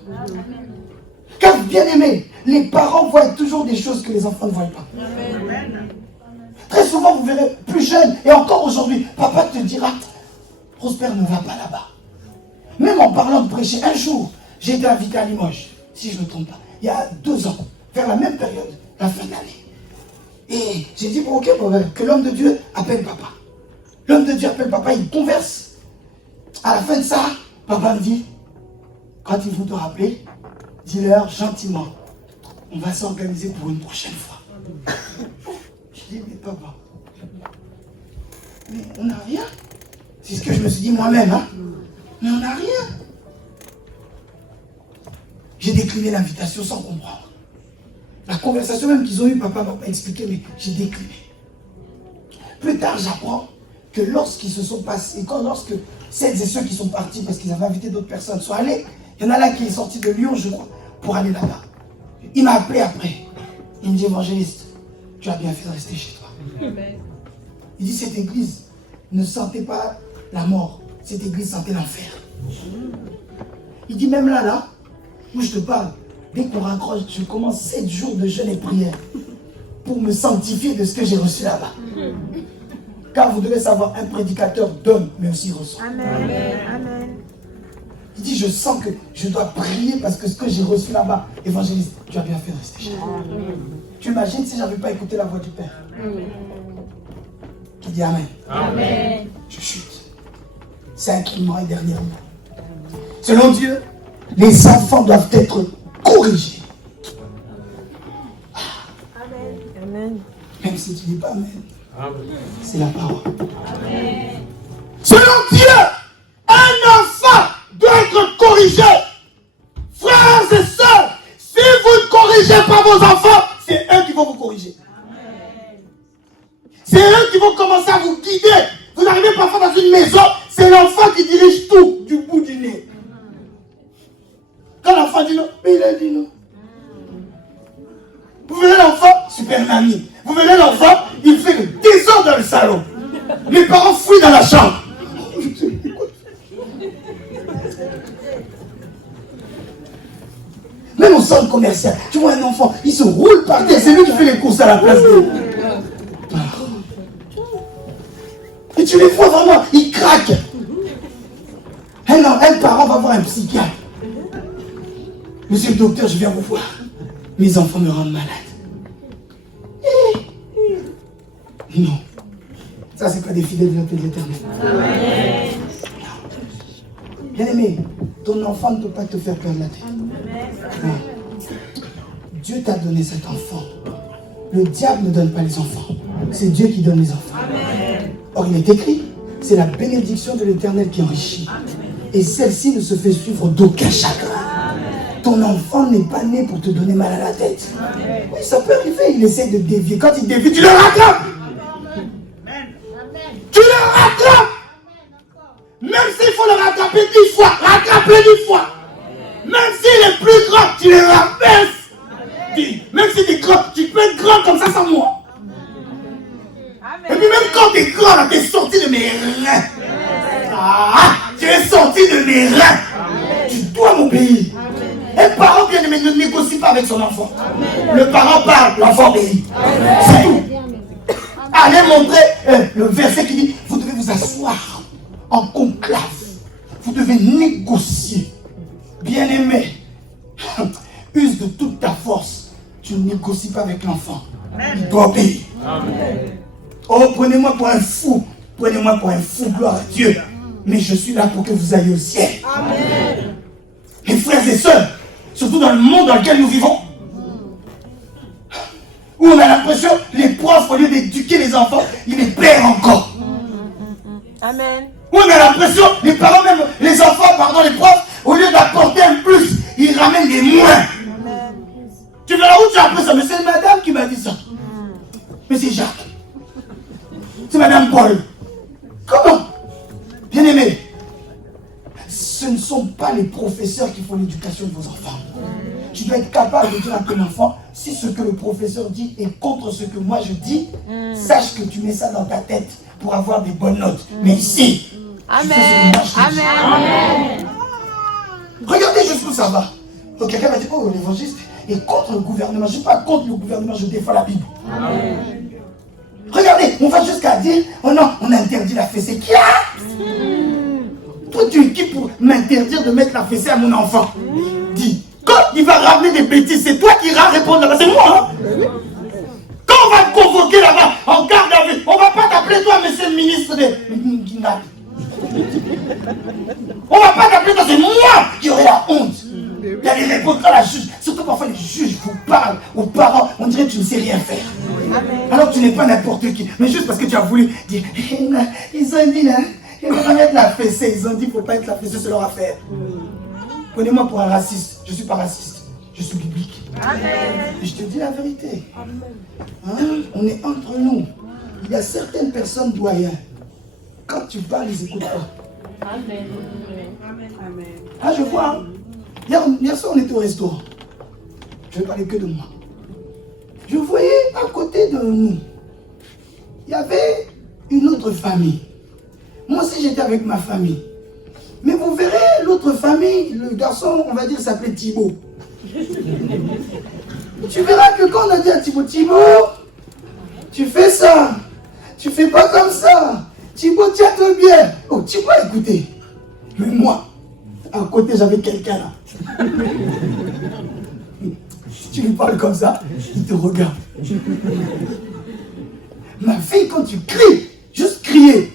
Car bien aimé, les parents voient toujours des choses que les enfants ne voient pas. Très souvent, vous verrez, plus jeune, et encore aujourd'hui, papa te dira, Prosper ne va pas là-bas. Même en parlant de prêcher, un jour, j'ai été invité à Limoges, si je ne me trompe pas, il y a 2 ans, vers la même période, la fin d'année. Et j'ai dit, bon, ok, que l'homme de Dieu appelle papa. L'homme de Dieu appelle papa, il converse. À la fin de ça, papa me dit, quand ils vont te rappeler, dis-leur gentiment, on va s'organiser pour une prochaine fois. Je dis, mais papa, mais on n'a rien. C'est ce que je me suis dit moi-même, hein. Mais on n'a rien. J'ai décliné l'invitation sans comprendre. La conversation même qu'ils ont eue, papa m'a pas expliqué, mais j'ai décliné. Plus tard, j'apprends que lorsqu'ils se sont passés, lorsque celles et ceux qui sont partis, parce qu'ils avaient invité d'autres personnes, sont allés, il y en a là qui est sorti de Lyon, je crois, pour aller là-bas. Il m'a appelé après. Il me dit, évangéliste, tu as bien fait de rester chez toi. Il dit, cette église ne sentait pas la mort, cette église sentait l'enfer. Il dit, même là, où je te parle, dès qu'on raccroche, je commence 7 jours de jeûne et prière pour me sanctifier de ce que j'ai reçu là-bas. Car vous devez savoir, un prédicateur donne, mais aussi reçoit. Amen. Il dit, je sens que je dois prier parce que ce que j'ai reçu là-bas, évangéliste, tu as bien fait de rester chez moi. Tu imagines si je n'avais pas écouté la voix du Père? Qui dit Amen. Amen. Je chute. 5e et dernier mot. Selon Dieu, les enfants doivent être corrigés. Amen. Même si tu ne dis pas Amen, Amen. c'est la parole. Amen. Selon Dieu, un enfant doit être corrigé. Frères et sœurs, si vous ne corrigez pas vos enfants, c'est eux qui vont vous corriger. C'est eux qui vont commencer à vous guider. Vous arrivez parfois dans une maison, c'est l'enfant qui dirige tout du bout du nez. Quand l'enfant dit non, mais il a dit non. Vous verrez l'enfant, super mamie. Vous verrez l'enfant, il fait le désordre dans le salon. Les parents fuient dans la chambre. Même au centre commercial, tu vois un enfant, il se roule par terre, c'est lui qui fait les courses à la place de... Et tu les vois vraiment, ils craquent. Un parent va voir un psychiatre. Monsieur le docteur, je viens vous voir. Mes enfants me rendent malade. Non. Ça, c'est pas des fidèles de la paix de l'Éternel. Bien aimé, ton enfant ne peut pas te faire perdre la tête. Non. Dieu t'a donné cet enfant. Le diable ne donne pas les enfants. C'est Dieu qui donne les enfants. Or, il est écrit, c'est la bénédiction de l'Éternel qui enrichit. Et celle-ci ne se fait suivre d'aucun chagrin. Ton enfant n'est pas né pour te donner mal à la tête. Oui, ça peut arriver, il essaie de dévier. Quand il dévie, tu le rattrapes. Tu le rattrapes. Même s'il faut le rattraper 10 fois, rattrape-le 10 fois. Même s'il est plus grand, tu le rabaisses. Même si tu es grand, tu peux être grand comme ça sans moi. Et puis même quand tu es grand, là, tu es sorti de mes reins. Ah, tu es sorti de mes reins. Tu dois m'obéir. Un parent bien aimé ne négocie pas avec son enfant. Le parent parle, l'enfant obéit. C'est tout. Allez montrer le verset qui dit, vous devez vous asseoir en conclave. Vous devez négocier. Bien aimé, use de toute ta force. Tu ne négocies pas avec l'enfant. Il doit obéir. Oh, prenez-moi pour un fou. Prenez-moi pour un fou, gloire à Dieu. Mais je suis là pour que vous ayez au ciel. Amen. Mes frères et sœurs, surtout dans le monde dans lequel nous vivons, où on a l'impression, les profs, au lieu d'éduquer les enfants, ils les perdent encore. Amen. Où on a l'impression, les parents même, les enfants, pardon, les profs, au lieu d'apporter un plus, ils ramènent des moins. Amen. Tu verras où tu as appris ça? Mais c'est madame qui m'a dit ça. Mais c'est Jacques. C'est madame Paul. Comment? Bien aimé, ce ne sont pas les professeurs qui font l'éducation de vos enfants. Tu dois être capable de dire à ton enfant, si ce que le professeur dit est contre ce que moi je dis, sache que tu mets ça dans ta tête pour avoir des bonnes notes. Mais ici, Amen. Amen. Regardez jusqu'où ça va. Donc quelqu'un va dire, oh, l'évangéliste est contre le gouvernement. Je ne suis pas contre le gouvernement, je défends la Bible. Amen. Regardez, on va jusqu'à dire, oh non, on interdit la fessée. Qui a? Toi, tu es qui pour m'interdire de mettre la fessée à mon enfant? Dis, quand il va ramener des bêtises, c'est toi qui iras répondre là-bas, c'est moi. Hein? Quand on va te convoquer là-bas, en garde à vue, on ne va pas t'appeler toi, monsieur le ministre de Guinée. On ne va pas t'appeler toi, c'est moi qui aurai la honte d'aller répondre à la juge. Surtout parfois les juges vous parlent aux parents, on dirait que tu ne sais rien faire. Alors tu n'es pas n'importe qui, mais juste parce que tu as voulu dire, ils ont dit là, ils vont pas mettre la fessée, ils ont dit qu'il ne faut pas être la fessée, c'est leur affaire. Prenez-moi pour un raciste, je ne suis pas raciste, je suis biblique. Amen. Et je te dis la vérité. Hein? On est entre nous. Il y a certaines personnes doyennes. Quand tu parles, ils n'écoutent pas. Amen. Ah, je vois. Hier soir, on était au restaurant. Je vais parler que de moi. Je voyais à côté de nous, il y avait une autre famille. Moi aussi, j'étais avec ma famille. Mais vous verrez, l'autre famille, le garçon, on va dire, s'appelait Thibaut. Tu verras que quand on a dit à Thibaut, tu fais ça, tu fais pas comme ça. Thibaut, tiens-toi bien. Oh, Thibaut, écoutez. Mais moi, à côté, j'avais quelqu'un là. Si tu lui parles comme ça, il te regarde. Ma fille, quand tu cries, juste crier,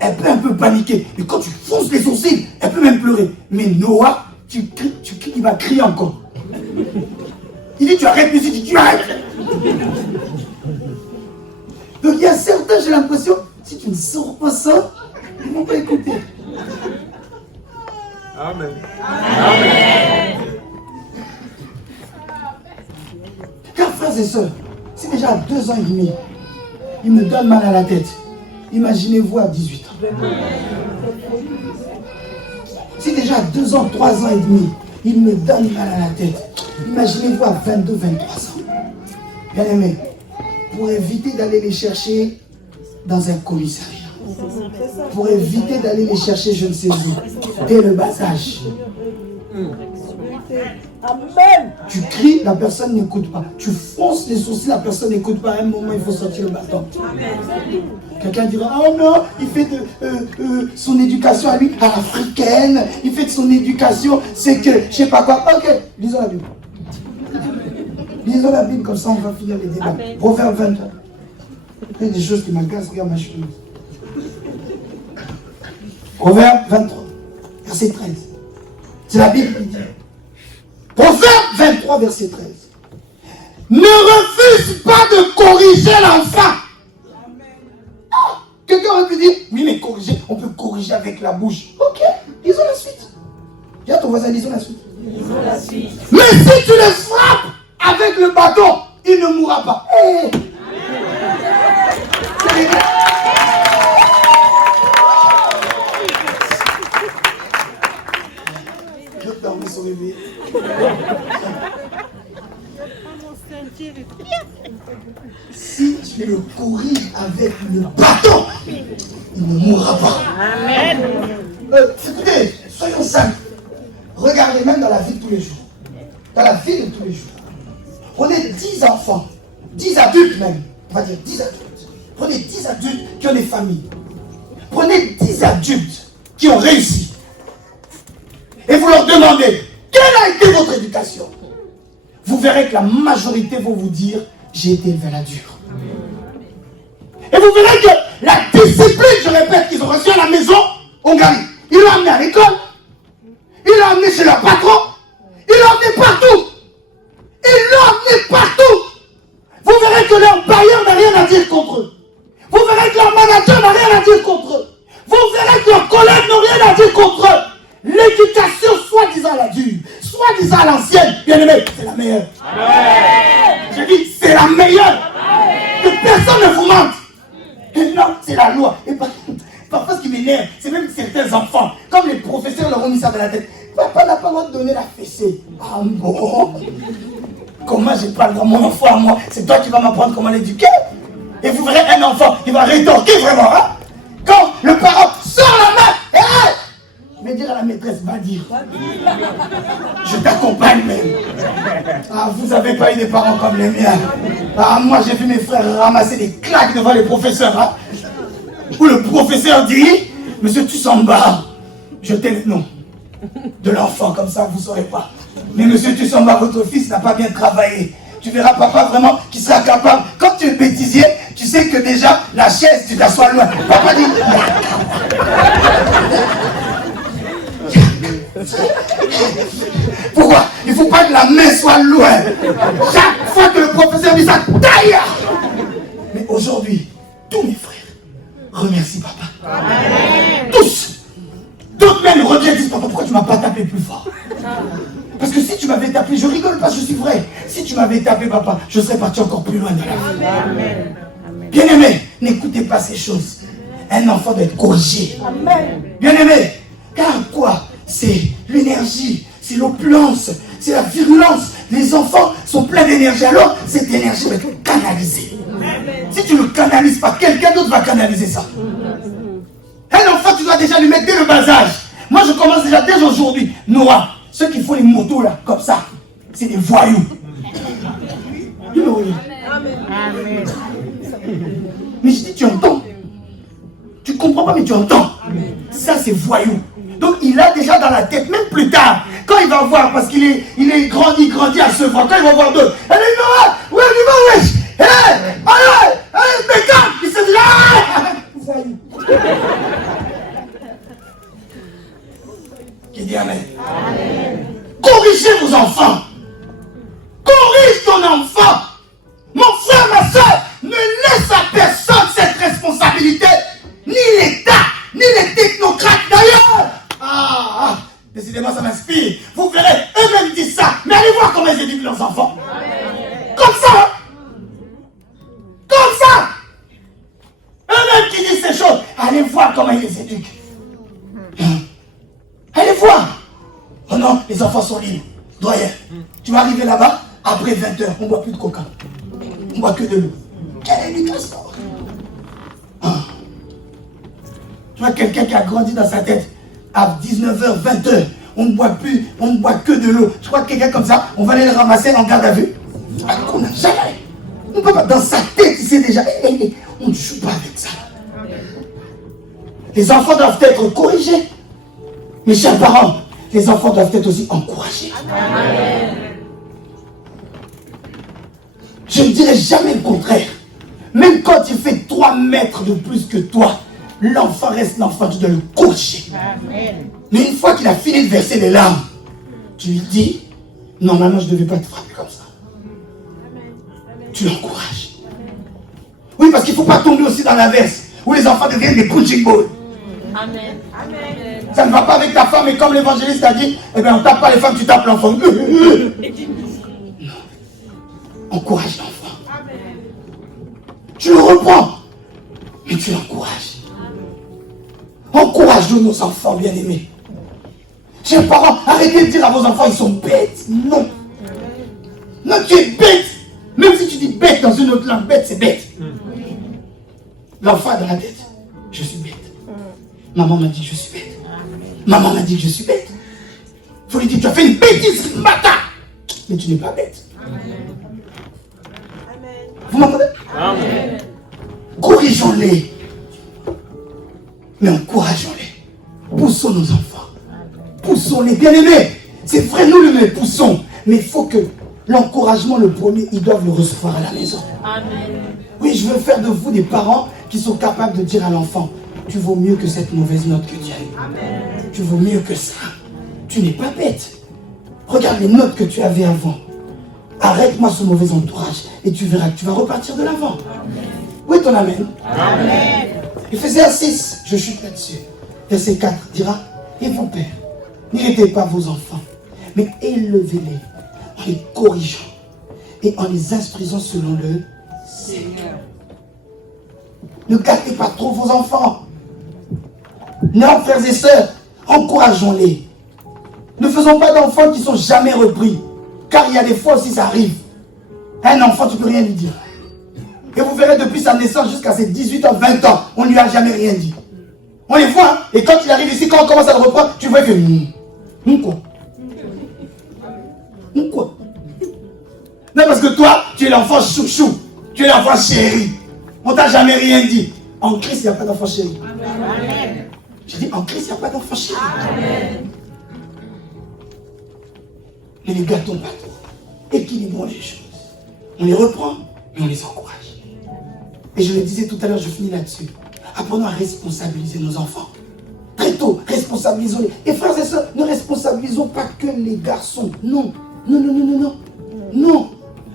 elle peut un peu paniquer. Mais quand tu fonces les sourcils, elle peut même pleurer. Mais Noah, tu cries, il va crier encore. Il dit, tu arrêtes musique, il dit, tu arrêtes. Donc il y a certains, j'ai l'impression, si tu ne sors pas ça, ils ne vont pas écouter. Amen. Amen. Car frères et sœurs, si déjà à 2 ans et demi, il me donne mal à la tête, imaginez-vous à 18 ans. Si déjà à 2 ans, 3 ans et demi, il me donne mal à la tête, imaginez-vous à 22, 23 ans. Bien aimé, pour éviter d'aller les chercher dans un commissariat, pour éviter d'aller les chercher je ne sais où, dès le bas âge. Amen. Tu cries, la personne n'écoute pas. Tu fonces les sourcils, la personne n'écoute pas. À un moment, il faut sortir le bâton. Quelqu'un dira, oh non, il fait de son éducation à lui, à l'africaine. Il fait de son éducation, c'est que, je sais pas quoi. Ok, lisons la Bible. Lisons la Bible, comme ça on va finir les débats. Proverbe 23. Il y a des choses qui m'agacent, regarde ma chemise. Proverbe 23, verset 13. C'est la Bible qui dit. Proverbe 23, verset 13. Ne refuse pas de corriger l'enfant. Ah, quelqu'un aurait pu dire, oui mais corriger, on peut corriger avec la bouche. Ok, lisons la suite. Viens ton voisin, lisons la suite. Mais si tu le frappes avec le bâton, il ne mourra pas. Hey. Je dormais sur réveil. Si tu le corriges avec le bâton, il ne mourra pas. Amen. Écoutez, soyons simples. Regardez même dans la vie de tous les jours. Dans la vie de tous les jours. Prenez 10 enfants, 10 adultes même. On va dire 10 adultes. Prenez 10 adultes qui ont des familles. Prenez 10 adultes qui ont réussi. Et vous leur demandez, quelle a été votre éducation? Vous verrez que la majorité vont vous dire, j'ai été élevé à la dure. Et vous verrez que la discipline, je répète, qu'ils ont reçue à la maison, on gagne. Ils l'ont amené à l'école, ils l'ont amené chez leur patron, ils l'ont amené partout. Ils l'ont amené partout. Vous verrez que leur bailleur n'a rien à dire contre eux. Vous verrez que leur manager n'a rien à dire contre eux. Vous verrez que leurs collègues n'ont rien à dire contre eux. L'éducation, soi-disant la dure, soi-disant à l'ancienne, bien aimé, c'est la meilleure. Je dis, c'est la meilleure. Que personne ne vous mente. Et non, c'est la loi. Et parfois, ce qui m'énerve, c'est même certains enfants, comme les professeurs leur ont mis ça dans la tête. Papa n'a pas le droit de donner la fessée. Ah bon? Comment j'ai pas le droit, mon enfant à moi? C'est toi qui vas m'apprendre comment l'éduquer. Et vous verrez un enfant, il va rétorquer vraiment. Hein? Quand le parent sort la main, je vais dire à la maîtresse, va dire. Je t'accompagne même. Ah, vous n'avez pas eu des parents comme les miens. Ah, moi j'ai vu mes frères ramasser des claques devant les professeurs. Hein? Où le professeur dit, monsieur Tussamba, je t'ai le nom de l'enfant, comme ça vous ne saurez pas. Mais monsieur Tussamba, votre fils n'a pas bien travaillé. Tu verras papa vraiment qui sera capable. Quand tu es bêtisier, tu sais que déjà la chaise, tu t'assois loin. Papa dit. Pourquoi? Il ne faut pas que la main soit loin. Chaque fois que le professeur dit ça, taille. Mais aujourd'hui, tous mes frères remercient papa. Amen. Tous. D'autres même reviennent et disent, papa, pourquoi tu ne m'as pas tapé plus fort? Parce que si tu m'avais tapé, je rigole pas, je suis vrai. Si tu m'avais tapé, papa, je serais parti encore plus loin de la vie. Amen. Bien aimé, n'écoutez pas ces choses. Un enfant doit être corrigé. Amen. Bien aimé, car quoi? C'est l'énergie, c'est l'opulence, c'est la virulence. Les enfants sont pleins d'énergie, alors cette énergie va être canalisée. Amen. Si tu ne le canalises pas, quelqu'un d'autre va canaliser ça. Un enfant, tu dois déjà lui mettre dès le bas âge. Moi, je commence déjà dès aujourd'hui. Noah, ceux qui font les motos là, comme ça, c'est des voyous. Amen. Mais je dis, tu entends? Tu comprends pas, mais tu entends? Ça, c'est voyou. Donc, il a déjà dans la tête, même plus tard, quand il va voir, parce qu'il est grandi à se voir, quand il va voir d'autres, elle est Noah, ouais, il va, wesh, allez, Beckham, il se dit, voyou. Qui dit amen. Amen. Corrigez vos enfants. Corrige ton enfant. Mon frère, ma soeur, ne laisse à personne cette responsabilité. Ni l'État, ni les technocrates d'ailleurs. Décidément, ça m'inspire. Vous verrez, eux-mêmes disent ça. Mais allez voir comment ils éduquent leurs enfants. Amen. Comme ça. Comme ça. Eux-mêmes qui disent ces choses. Allez voir comment ils les éduquent. Allez voir. Oh non, les enfants sont libres. Doyen, tu vas arriver là-bas, après 20h, on ne boit plus de coca. On ne boit que de l'eau. Quelle éducation. Tu vois quelqu'un qui a grandi dans sa tête. À 19h, 20h, on ne boit plus, on ne boit que de l'eau. Tu crois que quelqu'un comme ça, on va aller le ramasser en garde à vue? On n'a jamais. On peut pas, dans sa tête, il sait déjà. On ne joue pas avec ça. Les enfants doivent être corrigés. Mes chers parents, les enfants doivent être aussi encouragés. Amen. Je ne dirai jamais le contraire. Même quand il fait 3 mètres de plus que toi, l'enfant reste l'enfant, tu dois le corriger. Amen. Mais une fois qu'il a fini de verser les larmes, tu lui dis, normalement je ne devais pas te frapper comme ça. Amen. Tu l'encourages. Oui, parce qu'il ne faut pas tomber aussi dans l'inverse, où les enfants deviennent des punching balls. Amen. Amen. Ça ne va pas avec ta femme et comme l'évangéliste a dit, eh bien on ne tape pas les femmes, tu tapes l'enfant. Non. Encourage l'enfant. Tu le reprends, mais tu l'encourages. Encourage nos enfants bien-aimés. Chers parents, arrêtez de dire à vos enfants, ils sont bêtes. Non. Non, tu es bête. Même si tu dis bête dans une autre langue, bête, c'est bête. L'enfant a dans la tête, je suis bête. Maman m'a dit que je suis bête. Maman m'a dit que je suis bête. Il faut lui dire, tu as fait une bêtise ce matin. Mais tu n'es pas bête. Vous m'entendez? Amen. Corrigeons-les. Mais encourageons-les. Poussons nos enfants. Poussons-les, bien-aimés. C'est vrai, nous les poussons. Mais il faut que l'encouragement, le premier, ils doivent le recevoir à la maison. Amen. Oui, je veux faire de vous des parents qui sont capables de dire à l'enfant, tu vaux mieux que cette mauvaise note que tu as eue. Amen. Tu vaux mieux que ça. Tu n'es pas bête. Regarde les notes que tu avais avant. Arrête-moi ce mauvais entourage et tu verras que tu vas repartir de l'avant. Où est ton amen? Amen. Ephésiens 6, je chute là-dessus. Verset 4 dira, et vos pères, n'irritez pas vos enfants, mais élevez-les en les corrigeant et en les instruisant selon le Seigneur. Ne gâtez pas trop vos enfants. Non, frères et sœurs, encourageons-les. Ne faisons pas d'enfants qui ne sont jamais repris. Car il y a des fois aussi ça arrive. Un enfant, tu ne peux rien lui dire. Et vous verrez depuis sa naissance jusqu'à ses 18 ans, 20 ans, on ne lui a jamais rien dit. On les voit, hein? Et quand il arrive ici, quand on commence à le reprendre, tu vois qu'il fait quoi? Quoi? Non, parce que toi, tu es l'enfant chouchou. Tu es l'enfant chéri. On ne t'a jamais rien dit. En Christ, il n'y a pas d'enfant chéri. Amen. J'ai dit, en Christ, il n'y a pas d'enfant chéri. Amen. Ne les gâtons pas trop. Équilibrons les choses. On les reprend, mais on les encourage. Et je le disais tout à l'heure, je finis là-dessus. Apprenons à responsabiliser nos enfants. Très tôt, responsabilisons-les. Et frères et sœurs, ne responsabilisons pas que les garçons. Non. Non, non, non, non, non. Non.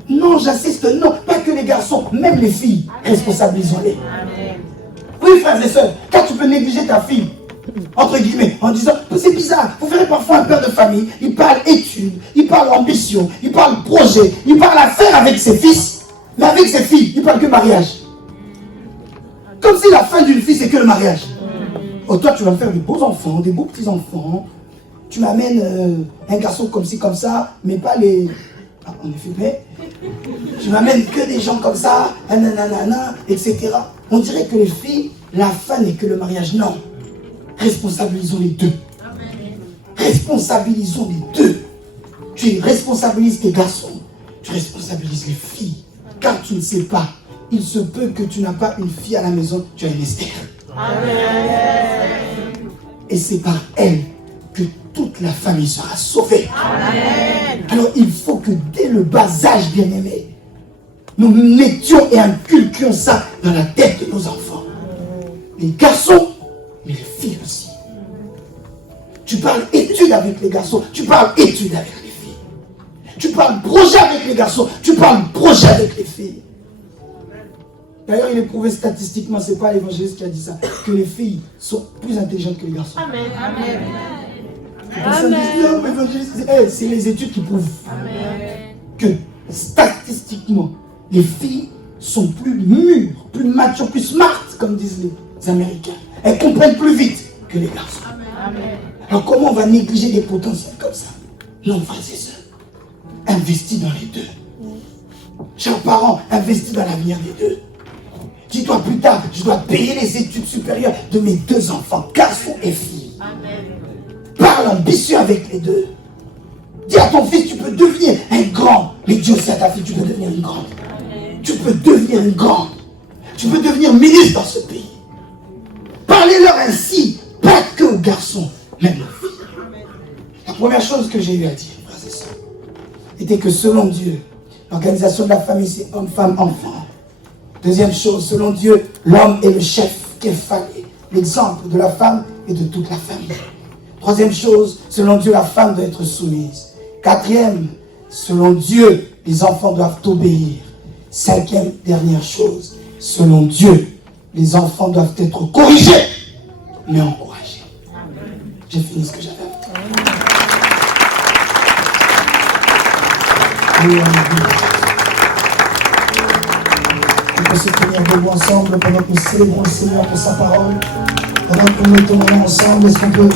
Non, j'insiste, non. Pas que les garçons, même les filles. Responsabilisons-les. Oui, frères et sœurs, car tu peux négliger ta fille, entre guillemets, en disant, c'est bizarre, vous verrez parfois un père de famille, il parle études, il parle ambition, il parle projet, il parle affaires avec ses fils, mais avec ses filles, il parle que mariage. Comme si la fin d'une fille, c'est que le mariage. Oh, toi, tu vas me faire des beaux enfants, des beaux petits-enfants, tu m'amènes un garçon comme ci, comme ça, mais pas les... Ah, on est fait, tu m'amènes que des gens comme ça, nanana, etc. On dirait que les filles, la fin n'est que le mariage. Non. Responsabilisons les deux. Responsabilisons les deux. Tu responsabilises tes garçons. Tu responsabilises les filles. Car tu ne sais pas. Il se peut que tu n'as pas une fille à la maison, tu as une Esther. Amen. Et c'est par elle que toute la famille sera sauvée. Amen. Alors il faut que dès le bas âge, bien-aimés, nous mettions et inculquions ça dans la tête de nos enfants. Les garçons, mais les filles aussi. Tu parles études avec les garçons, tu parles études avec les filles. Tu parles projet avec les garçons, tu parles projet avec les filles. D'ailleurs, il est prouvé statistiquement, c'est pas l'évangéliste qui a dit ça, que les filles sont plus intelligentes que les garçons. Amen. Amen. C'est les études qui prouvent que statistiquement, les filles sont plus mûres, plus matures, plus smart, comme disent les Américains. Elles comprennent plus vite que les garçons. Amen. Alors comment on va négliger des potentiels comme ça? Non, frères et sœurs, investis dans les deux. Chers parents, investis dans l'avenir des deux. Dis-toi plus tard, je dois payer les études supérieures de mes deux enfants, garçons et filles. Amen. Parle ambitieux avec les deux. Dis à ton fils, tu peux devenir un grand. Mais dis aussi à ta fille, tu peux devenir une grande. Amen. Tu peux devenir une grande. Tu peux devenir ministre dans ce pays. Parlez-leur ainsi, pas que aux garçons, même aux filles. La première chose que j'ai eu à dire, frères et sœurs, était que selon Dieu, l'organisation de la famille, c'est homme, femme, enfant. Deuxième chose, selon Dieu, l'homme est le chef qu'il fallait. L'exemple de la femme et de toute la famille. Troisième chose, selon Dieu, la femme doit être soumise. Quatrième, selon Dieu, les enfants doivent obéir. Cinquième, dernière chose, selon Dieu, les enfants doivent être corrigés, mais encouragés. J'ai fini ce que j'avais à vous dire. Alléluia. On peut se tenir debout ensemble pendant que nous célébrons le Seigneur pour sa parole. Pendant que nous mettons nos mains ensemble, est-ce qu'on peut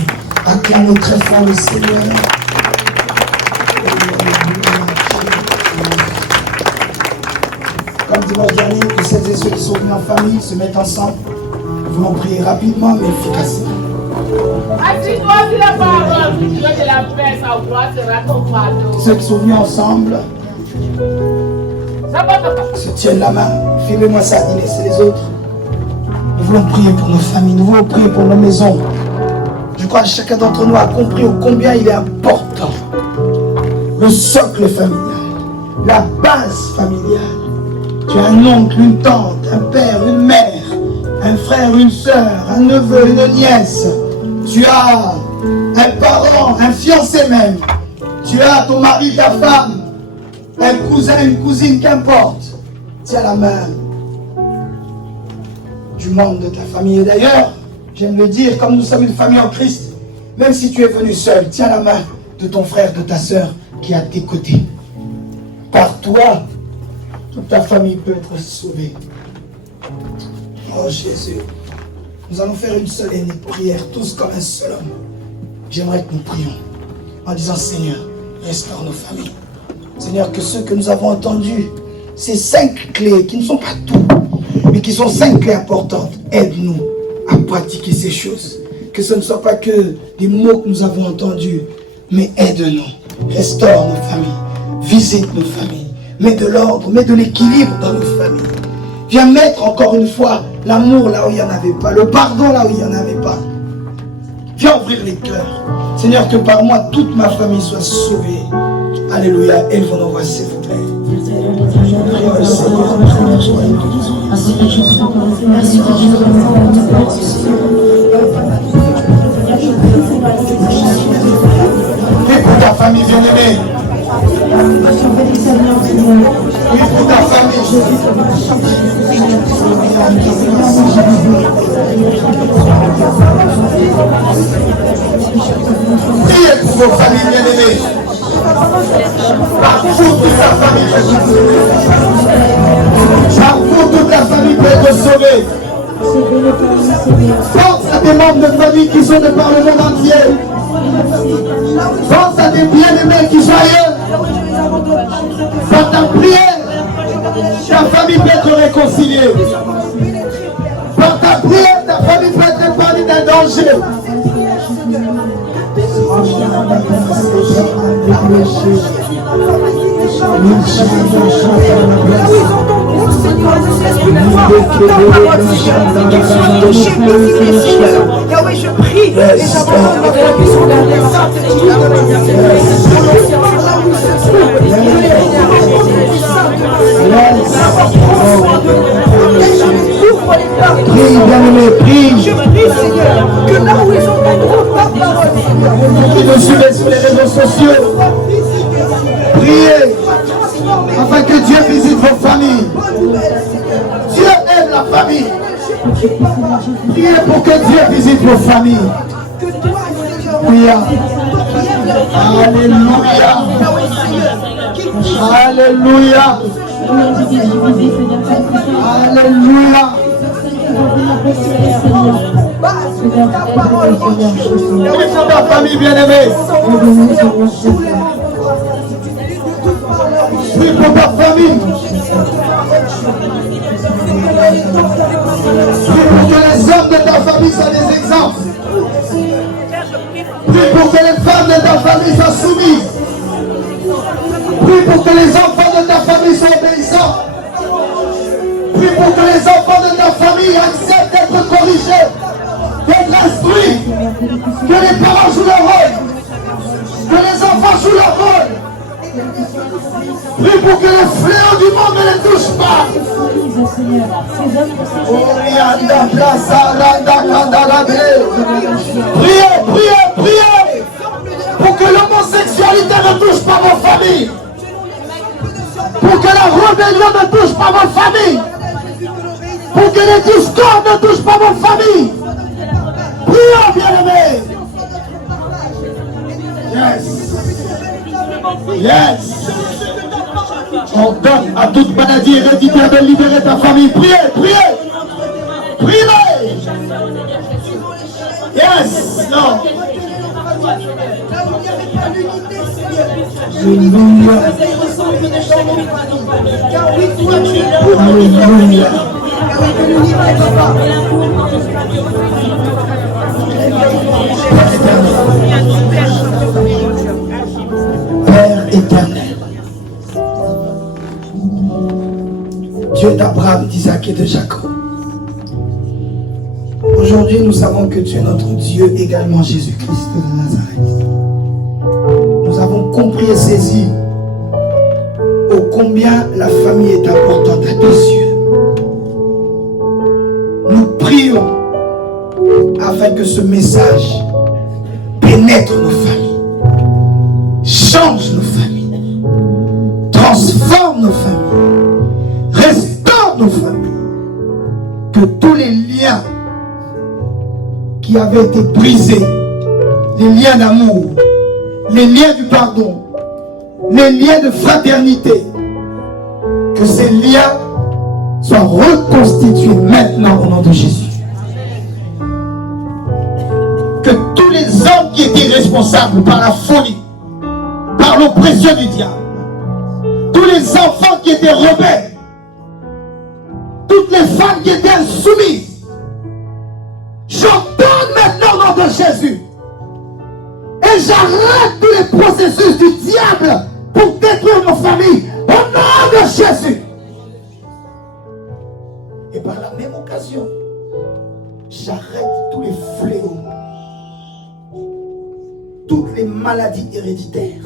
acclamer très fort le Seigneur? Comme dimanche dernier, que celles et ceux qui sont venus en famille se mettent ensemble. Nous voulons prier rapidement mais efficacement. Assis-toi sur la parole, Dieu de la paix, sa voix sera ton fardeau. Ceux qui sont venus ensemble se tiennent la main. Filez-moi ça, Inès et les autres. Nous voulons prier pour nos familles, nous voulons prier pour nos maisons. Je crois que chacun d'entre nous a compris combien il est important. Le socle familial, la base familiale. Tu as un oncle, une tante, un père, une mère, un frère, une soeur, un neveu, une nièce. Tu as un parent, un fiancé même. Tu as ton mari, ta femme, un cousin, une cousine, qu'importe. Tiens la main du membre de ta famille. Et d'ailleurs, j'aime le dire, comme nous sommes une famille en Christ, même si tu es venu seul, tiens la main de ton frère, de ta soeur qui est à tes côtés. Par toi, toute ta famille peut être sauvée. Oh Jésus, nous allons faire une seule et unique prière, tous comme un seul homme. J'aimerais que nous prions en disant: Seigneur, restaure nos familles. Seigneur, que ceux que nous avons entendus, ces 5 clés qui ne sont pas tout, mais qui sont 5 clés importantes, aide-nous à pratiquer ces choses. Que ce ne soit pas que des mots que nous avons entendus, mais aide-nous, restaure nos familles, visite nos familles, mets de l'ordre, mets de l'équilibre dans nos familles. Viens mettre encore une fois l'amour là où il n'y en avait pas, le pardon là où il n'y en avait pas. Viens ouvrir les cœurs. Seigneur, que par moi toute ma famille soit sauvée. Alléluia. Élevons nos voix, s'il vous plaît. Prions le Seigneur. Prie pour ta famille bien-aimée. Prie pour ta famille. Priez pour vos familles bien-aimées. Partout toute la famille peut être sauvée. Partout toute la famille peut être sauvée. Pense à des membres de famille qui sont de par le monde entier. Pense à des bien-aimés qui sont ailleurs. Par ta prière, ta famille peut être réconciliée. Par ta prière, ta famille peut être épargnée d'un danger. Yahweh, je prie les enfants de ma famille sont dans les Prie, bien-aimé, prie. Je prie, Seigneur, que là où ils ont compris ta parole, Qui nous suivez sur les réseaux sociaux, priez afin que Dieu visite vos familles. Dieu aime la famille. Priez pour que Dieu visite vos familles. Alléluia. Alléluia. Alléluia. Alléluia. Prie pour ta famille bien-aimée. Prie pour ta famille. Prie pour que les hommes de ta famille soient des exemples. Prie pour que les femmes de ta famille soient soumises. Prie pour que les enfants de ta famille soient obéissants. Prie pour que les enfants de ta famille acceptent d'être corrigés, d'être instruits, que les parents jouent leur rôle, que les enfants jouent leur rôle. Prie pour que les fléaux du monde ne les touchent pas. Priez, priez, priez pour que l'homosexualité ne touche pas vos familles. Pour que la rébellion ne touche pas vos familles. Pour que les discordes ne touchent pas vos familles. Prions, bien-aimés. Yes. On donne à toute maladie héréditaire de libérer ta famille. Priez, priez. Priez. Yes. Non. Alléluia. Père éternel, Dieu d'Abraham, d'Isaac et de Jacob, aujourd'hui nous savons que tu es notre Dieu, également Jésus-Christ de Nazareth. Nous avons compris et saisi ô combien la famille est importante à tes yeux. Nous prions afin que ce message pénètre nos familles, change nos familles, transforme nos familles, restaure nos familles, que tous les liens qui avaient été brisés, les liens d'amour, les liens du pardon, les liens de fraternité, que ces liens soient reconstitués maintenant au nom de Jésus. Que tous les hommes qui étaient responsables par la folie, par l'oppression du diable, tous les enfants qui étaient rebelles, toutes les femmes qui étaient insoumises, j'ordonne maintenant au nom de Jésus. Et j'arrête tous les processus du diable pour détruire nos familles au nom de Jésus. Et par la même occasion, j'arrête tous les fléaux, toutes les maladies héréditaires.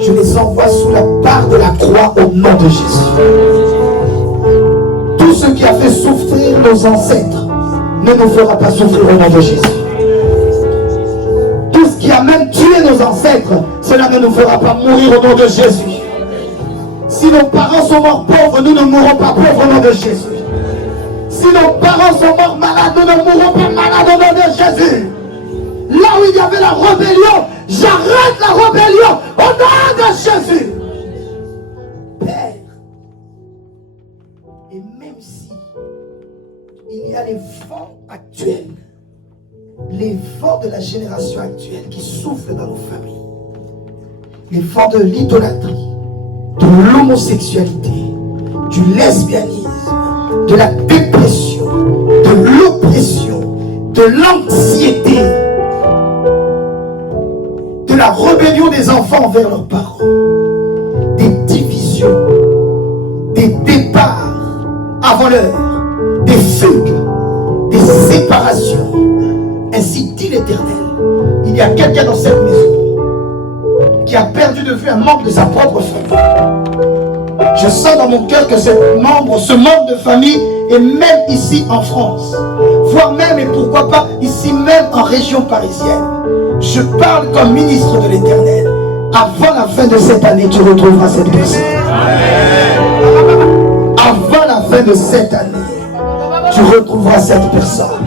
Je les envoie sous la barre de la croix au nom de Jésus. Tout ce qui a fait souffrir nos ancêtres ne nous fera pas souffrir au nom de Jésus. Tout ce qui a même tué nos ancêtres, cela ne nous fera pas mourir au nom de Jésus. Si nos parents sont morts pauvres, nous ne mourrons pas pauvres au nom de Jésus. Si nos parents sont morts malades, nous ne mourrons pas malades au nom de Jésus. Là où il y avait la rébellion, j'arrête la rébellion au nom de Jésus. Père, et même si il y a les vents actuels, les vents de la génération actuelle qui soufflent dans nos familles, les vents de l'idolâtrie, de l'homosexualité, du lesbianisme, de la dépression, de l'oppression, de l'anxiété, de la rébellion des enfants envers leurs parents, des divisions, des départs avant l'heure, des fugues, des séparations. Ainsi dit l'Éternel. Il y a quelqu'un dans cette maison qui a perdu de vue un membre de sa propre famille. Je sens dans mon cœur que ce membre de famille est même ici en France, voire même et pourquoi pas ici même en région parisienne. Je parle comme ministre de l'Éternel. Avant la fin de cette année, tu retrouveras cette personne. Avant la fin de cette année, tu retrouveras cette personne.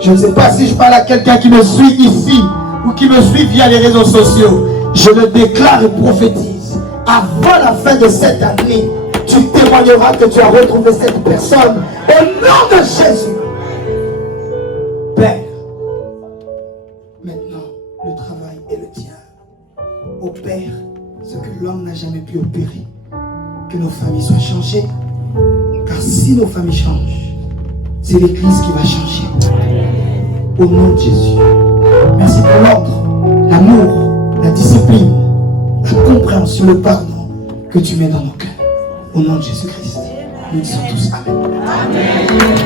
Je ne sais pas si je parle à quelqu'un qui me suit ici ou qui me suit via les réseaux sociaux. Je le déclare et prophétise. Avant la fin de cette année, tu témoigneras que tu as retrouvé cette personne au nom de Jésus. Père, maintenant, le travail est le tien. Opère ce que l'homme n'a jamais pu opérer. Que nos familles soient changées. Car si nos familles changent, c'est l'Église qui va changer. Au nom de Jésus. Merci pour l'ordre, l'amour, la discipline, la compréhension, le pardon que tu mets dans nos cœurs. Au nom de Jésus-Christ. Nous disons tous Amen. Amen.